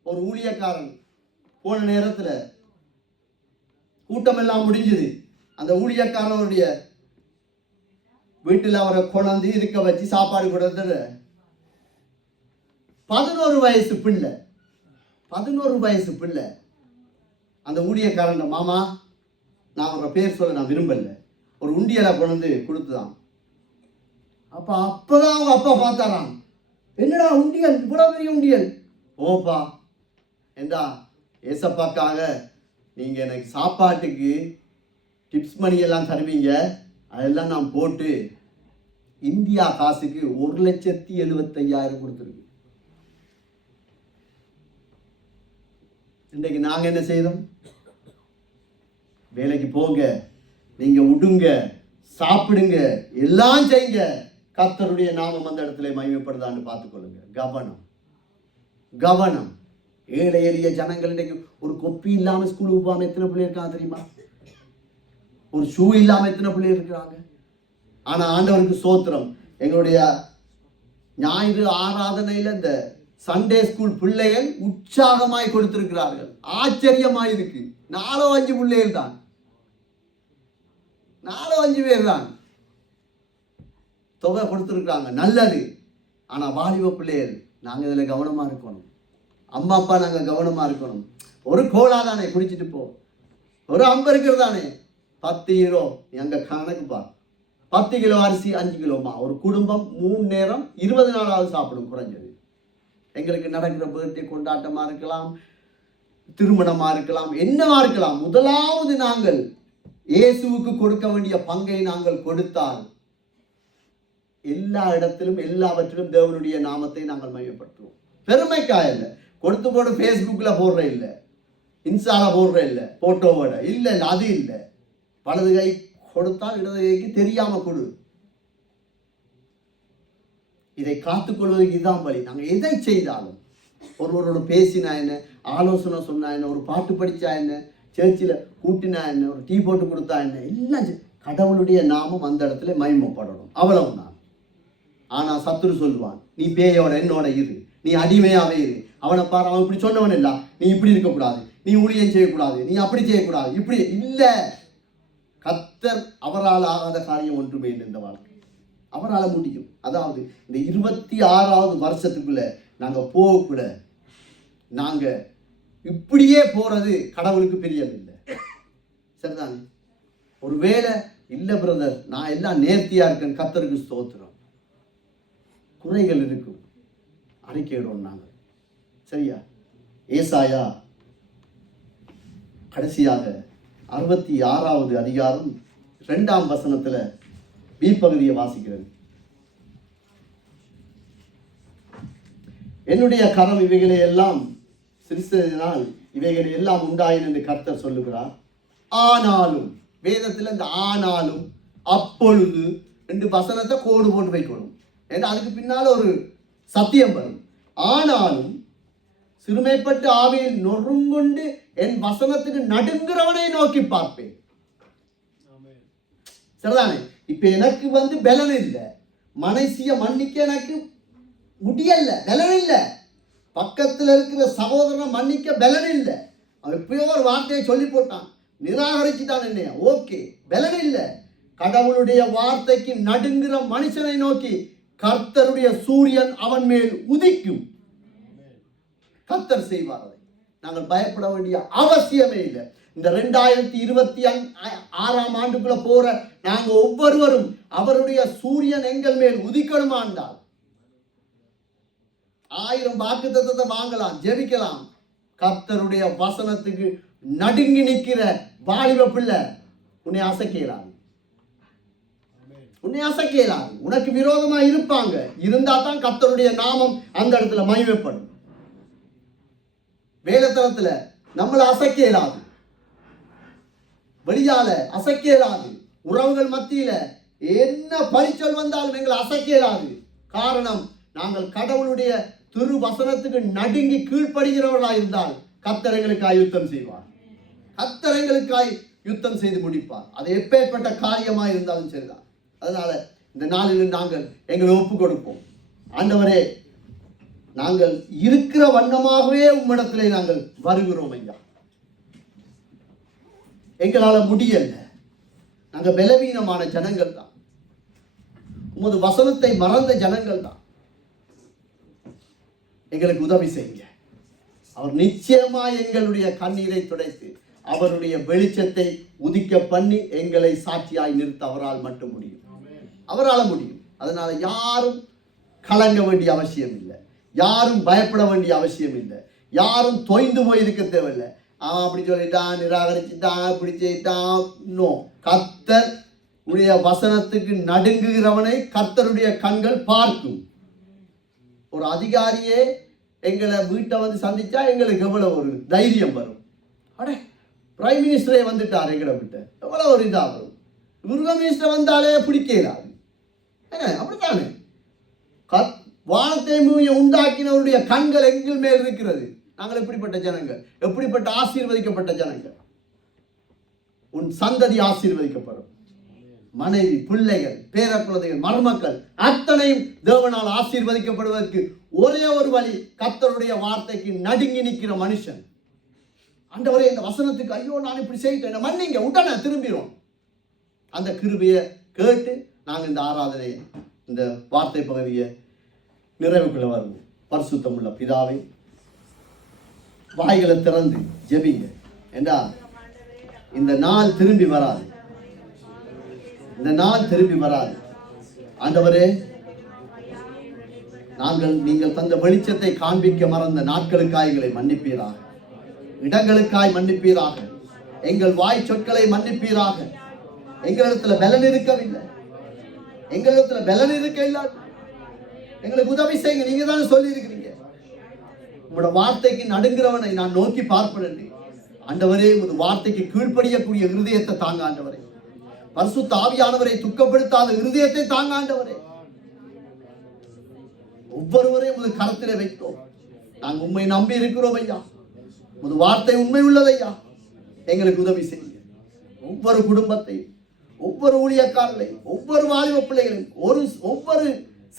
ஒரு ஊழியக்காரன் போன நேரத்துல கூட்டம் எல்லாம் முடிஞ்சது. அந்த ஊழியக்காரனுடைய வீட்டில் அவரை கொண்டாந்து இருக்க வச்சு சாப்பாடு கொடுத்தது 11 வயசு பிள்ளை. 11 வயசு பிள்ளை. அந்த ஊழியக்காரன், மாமா, நான் அவரோட பேர் சொல்ல நான் விரும்பல, ஒரு உண்டியலை கொண்டு கொடுத்துதான். அப்பதான் அவங்க அப்பா பார்த்தாராம். என்னடா உண்டியல், இவ்வளவு பெரிய உண்டியல்? ஓப்பா, ஏண்டா ஏசப்பாக்காக நீங்க எனக்கு சாப்பாட்டுக்கு டிப்ஸ் மணி எல்லாம் தருவீங்க, அதெல்லாம் நான் போட்டு இந்தியா காசுக்கு 1,75,000 கொடுத்துருக்கு. இன்றைக்கு நாங்க என்ன செய்தோம்? வேலைக்கு போங்க, நீங்க உடுங்க, சாப்பிடுங்க, எல்லாம் செய்யுங்க, கர்த்தருடைய நாமம் அந்த இடத்துல மகிமைப்படுதான்னு பார்த்துக்கொள்ளுங்க. கவனம், கவனம். ஏழை எளிய ஜனங்கள் இன்றைக்கு ஒரு கொப்பி இல்லாம ஸ்கூலுக்கு போகாம எத்தனை பிள்ளை இருக்காங்க தெரியுமா? ஒரு ஷூ இல்லாம எத்தனை பிள்ளை இருக்கிறாங்க? ஆனா ஆண்டவருக்கு சோத்திரம், எங்களுடைய ஞாயிறு ஆராதனையில இந்த சண்டே ஸ்கூல் பிள்ளைகள் உற்சாகமாய் கொடுத்திருக்கிறார்கள். ஆச்சரியமாய் இருக்கு. 4-5 பிள்ளைகள் தான், 4-5 பேர் தான் தொகை கொடுத்திருக்கிறாங்க. நல்லது. ஆனா வாலிப பிள்ளைகள் நாங்க இதுல கவனமா இருக்கணும். அம்மா அப்பா நாங்க கவனமா இருக்கணும். ஒரு கோலா தானே குடிச்சிட்டு போ, ஒரு அம்பு இருக்கிறதானே, 10 யூரோ எங்க கணக்குப்பா. 10 கிலோ அரிசி 5 கிலோமா. ஒரு குடும்பம் 3 நேரம் 20 நாளாவது சாப்பிடும் குறைஞ்சது. எங்களுக்கு நடக்கிற பர்த்டே கொண்டாட்டமா இருக்கலாம், திருமணமா இருக்கலாம், என்னவா இருக்கலாம், முதலாவது நாங்கள் இயேசுவுக்கு கொடுக்க வேண்டிய பங்கை நாங்கள் கொடுத்தால் எல்லா இடத்திலும் எல்லாவற்றிலும் தேவனுடைய நாமத்தை நாங்கள் மையப்படுத்துவோம். பெருமைக்காக இல்லை, கொடுத்து போட்டு ஃபேஸ்புக்ல போடுற இல்லை, இன்ஸ்டால போடுற இல்லை, போட்டோவோட இல்லை, அது இல்லை. வலது கை கொடுத்தால் இடது கைக்கு தெரியாம கொடு. இதை காத்துக்கொள்வதற்கு இதுதான் வழி. நாங்கள் எதை செய்தாலும், ஒருவரோட பேசினா என்ன, ஆலோசனை சொன்னா என்ன, ஒரு பாட்டு படிச்சா என்ன, சர்ச்சில் கூட்டினா என்ன, ஒரு டீ போட்டு கொடுத்தா என்ன, எல்லாம் கடவுளுடைய நாமம் அந்த இடத்துல மகிமைப்படணும். அவ்வளவுதான். ஆனா சத்துரு சொல்லுவான், நீ பேயோட என்னோட இரு, நீ அடிமையாவே இரு, அவனை பாரு, அவன் இப்படி சொன்னவன் இல்ல, நீ இப்படி இருக்கக்கூடாது, நீ ஊழியம் செய்யக்கூடாது, நீ அப்படி செய்யக்கூடாது, இப்படி இல்லை. கர்த்தர் அவரால் ஆகாத காரியம் ஒன்றுமே இல்லை இந்த வாழ்க்கை. அவரால் முடியும். அதாவது இந்த 26வது வருஷத்துக்குள்ள நாங்க போகக்கூட, நாங்க இப்படியே போறது கடவுளுக்கு பிரியமில்லை. சரிதானே? ஒருவேளை இல்ல பிரதர், நான் எல்லாம் நேர்த்தியா இருக்கேன், கர்த்தருக்கு ஸ்தோத்திரம், குறைகள் இருக்கும், அறிக்கையிடுவோம் நாங்கள். சரியா? ஏசாயா கடைசியாக 66வது அதிகாரம் 2ஆம் வசனத்துல பி பகுதியை வாசிக்கிறது. என்னுடைய கரம் இவைகளை எல்லாம் சிரித்ததினால் இவைகளை எல்லாம் உண்டாயின என்று கர்த்தர் சொல்லுகிறார். ஆனாலும், வேதத்தில் இந்த ஆனாலும், அப்பொழுது ரெண்டு வசனத்தை கோடு போட்டு வைக்கணும். ஏன்னா அதுக்கு பின்னால் ஒரு சத்தியம் வரும். ஆனாலும் சிறுமைப்பட்டு ஆவியில் நொறுங்குண்டு என் வசனத்துக்கு நடுங்கிறவனை நோக்கி பார்ப்பேன். சரிதானே? இப்ப எனக்கு பலன் இல்லை, மனசிய மன்னிக்க எனக்கு முடியல, பலன் இல்லை. பக்கத்தில் இருக்கிற சகோதரனை மன்னிக்க பலன் இல்லை. அவன் எப்பயோ ஒரு வார்த்தையை சொல்லி போட்டான், நிராகரிச்சுட்டான் என்னைய, ஓகே, பலன் இல்லை. கடவுளுடைய வார்த்தைக்கு நடுங்குற மனுஷனை நோக்கி கர்த்தருடைய சூரியன் அவன் மேல் உதிக்கும். கர்த்தர் செய்வார். அதை நாங்கள் பயப்பட வேண்டிய அவசியமே இல்லை. இந்த 2026ஆம் ஆண்டுக்குள்ள போற நாங்க ஒவ்வொருவரும் அவருடைய சூரியன் எங்கள் மேல் உதிக்கணுமாண்டால் 1000 வாக்குத்தத்தத்தை வாங்கலாம், ஜெபிக்கலாம். கர்த்தருடைய வசனத்துக்கு நடுங்கி நிற்கிற வாலிப பிள்ளை உன்னை அசைக்கலாது, உன்னை அசைக்கலாது. உனக்கு விரோதமா இருப்பாங்க, இருந்தா தான் கர்த்தருடைய நாமம் அந்த இடத்துல மகிமைப்படும். வேலைத்தளத்துல நம்மளை அசைக்கலாது, வெளியால அசைக்கலாது, உறவுகள் மத்தியில என்ன பரிச்சல் வந்தாலும் எங்களை அசைக்கலாது. காரணம், நாங்கள் கடவுளுடைய திரு வசனத்துக்கு நடுங்கி கீழ்ப்படுகிறவர்களாக இருந்தால் கர்த்தர் எங்களுக்காய் யுத்தம் செய்வார், கர்த்தர் எங்களுக்காய் யுத்தம் செய்து முடிப்பார். அது எப்பேற்பட்ட காரியமாக இருந்தாலும் சரிதான். அதனால இந்த நாளில் நாங்கள் எங்களை ஒப்பு கொடுப்போம். ஆண்டவரே, நாங்கள் இருக்கிற வண்ணமாகவே உம்மிடத்திலே நாங்கள் வருகிறோம் ஐயா. எங்களால முடியல, நாங்கள் பலவீனமான ஜனங்கள் தான், உமது வசனத்தை மறந்த ஜனங்கள் தான். எங்களுக்கு உதவி செய்யுங்க. அவர் நிச்சயமாய் எங்களுடைய கண்ணீரை துடைத்து அவருடைய வெளிச்சத்தை உதிக்க பண்ணி எங்களை சாட்சியாய் நிறுத்த அவரால் மட்டும் முடியும், அவரால் முடியும். அதனால யாரும் கலங்க வேண்டிய அவசியம் இல்லை, யாரும் பயப்பட வேண்டிய அவசியம் இல்லை, யாரும் தொய்ந்து போயிருக்க தேவையில்லை. அப்படி சொல்லிட்டான், நிராகரிச்சுட்டான், அப்படி செய்யிட்டான். நோ, கர்த்தர் உடைய வசனத்துக்கு நடுங்குகிறவனை கர்த்தருடைய கண்கள் பார்க்கும். ஒரு அதிகாரியே எங்களை வீட்டை சந்திச்சா எங்களுக்கு எவ்வளவு ஒரு தைரியம் வரும். அடே, பிரைம் மினிஸ்டரே வந்துட்டார் எங்களை விட்டு, எவ்வளவு ஒரு இதா வரும். துர்கா மினிஸ்டர் வந்தாலே பிடிக்கிறாரு. அப்படித்தானே? வானத்தை பூமியை உண்டாக்கினவருடைய கண்கள் எங்கள் மேல் இருக்கிறது. நாங்கள் எப்படிப்பட்ட ஜனங்கள், எப்படிப்பட்ட ஆசீர்வதிக்கப்பட்ட ஜனங்கள். உன் சந்ததி ஆசீர்வதிக்கப்படும். மனைவி, பிள்ளைகள், பேர குழந்தைகள், மருமக்கள் அத்தனையும் தேவனால் ஆசீர்வதிக்கப்படுவதற்கு ஒரே ஒரு வழி, கர்த்தருடைய வார்த்தைக்கு நடுங்கி நிற்கிற மனுஷன். ஆண்டவரே, இந்த வசனத்துக்கு ஐயோ நான் இப்படி செய்யிட்டேன், மன்னிங்க, உடனே திரும்பிடும். அந்த கிருபையை கேட்டு நாங்கள் இந்த ஆராதனையை, இந்த வார்த்தை பகுதியை நிறைவுக்குள்ள வருவோம். பரிசுத்தமுள்ள பிதாவே, வாய்களை திறந்து ஜெபிங்க. என்றால் இந்த நாள் திரும்பி வராது, இந்த நாள் திரும்பி வராது. ஆண்டவரே, நீங்கள் தந்த வெளிச்சத்தை காண்பிக்க மறந்த நாட்களுக்காய் எங்களை மன்னிப்பீராக, இடங்களுக்காய் மன்னிப்பீராக, எங்கள் வாய் சொற்களை மன்னிப்பீராக. எங்களிடத்துல பலன் இருக்கவில்லை, எங்களிடத்துல பலன் இருக்க இல்லாது எங்களுக்கு உதவி செய்யுங்க. நீங்க தானே சொல்லி இருக்கிறீங்க, உங்களோட வார்த்தைக்கு நடுங்கிறவனை நான் நோக்கி பார்ப்பேன். ஆண்டவரே, உங்களோட வார்த்தைக்கு கீழ்ப்படியக்கூடிய இருதயத்தை தாங்க ஆண்டவரே. பரிசுத்த ஆவியானவரை துக்கப்படுத்தாத இருதயத்தை தாங்க ஆண்டவரே. ஒவ்வொருவரையும் உமது கரத்திலே வைத்தோம். நாங்கள் உண்மை நம்பி இருக்கிறோம் ஐயா. உமது வார்த்தை உண்மை உள்ளது ஐயா. எங்களுக்கு உதவி செய்யுங்க. ஒவ்வொரு குடும்பத்தையும், ஒவ்வொரு ஊழியக்காரர்களையும், ஒவ்வொரு வாலிப பிள்ளைகளையும், ஒவ்வொரு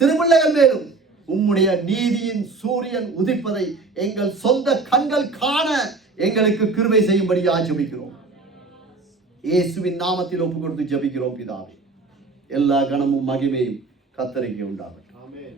சிறு பிள்ளைகள் மேலும் உம்முடைய நீதியின் சூரியன் உதிப்பதை எங்கள் சொந்த கண்கள் காண எங்களுக்கு கிருபை செய்யும்படியாக ஜெபிக்கிறோம். இயேசுவின் நாமத்தில் ஒப்பு கொடுத்து ஜெபிக்கிறோம் பிதாவே. எல்லா கணமும் மகிமையும் கத்தரிக்கை உண்டாகட்டும்.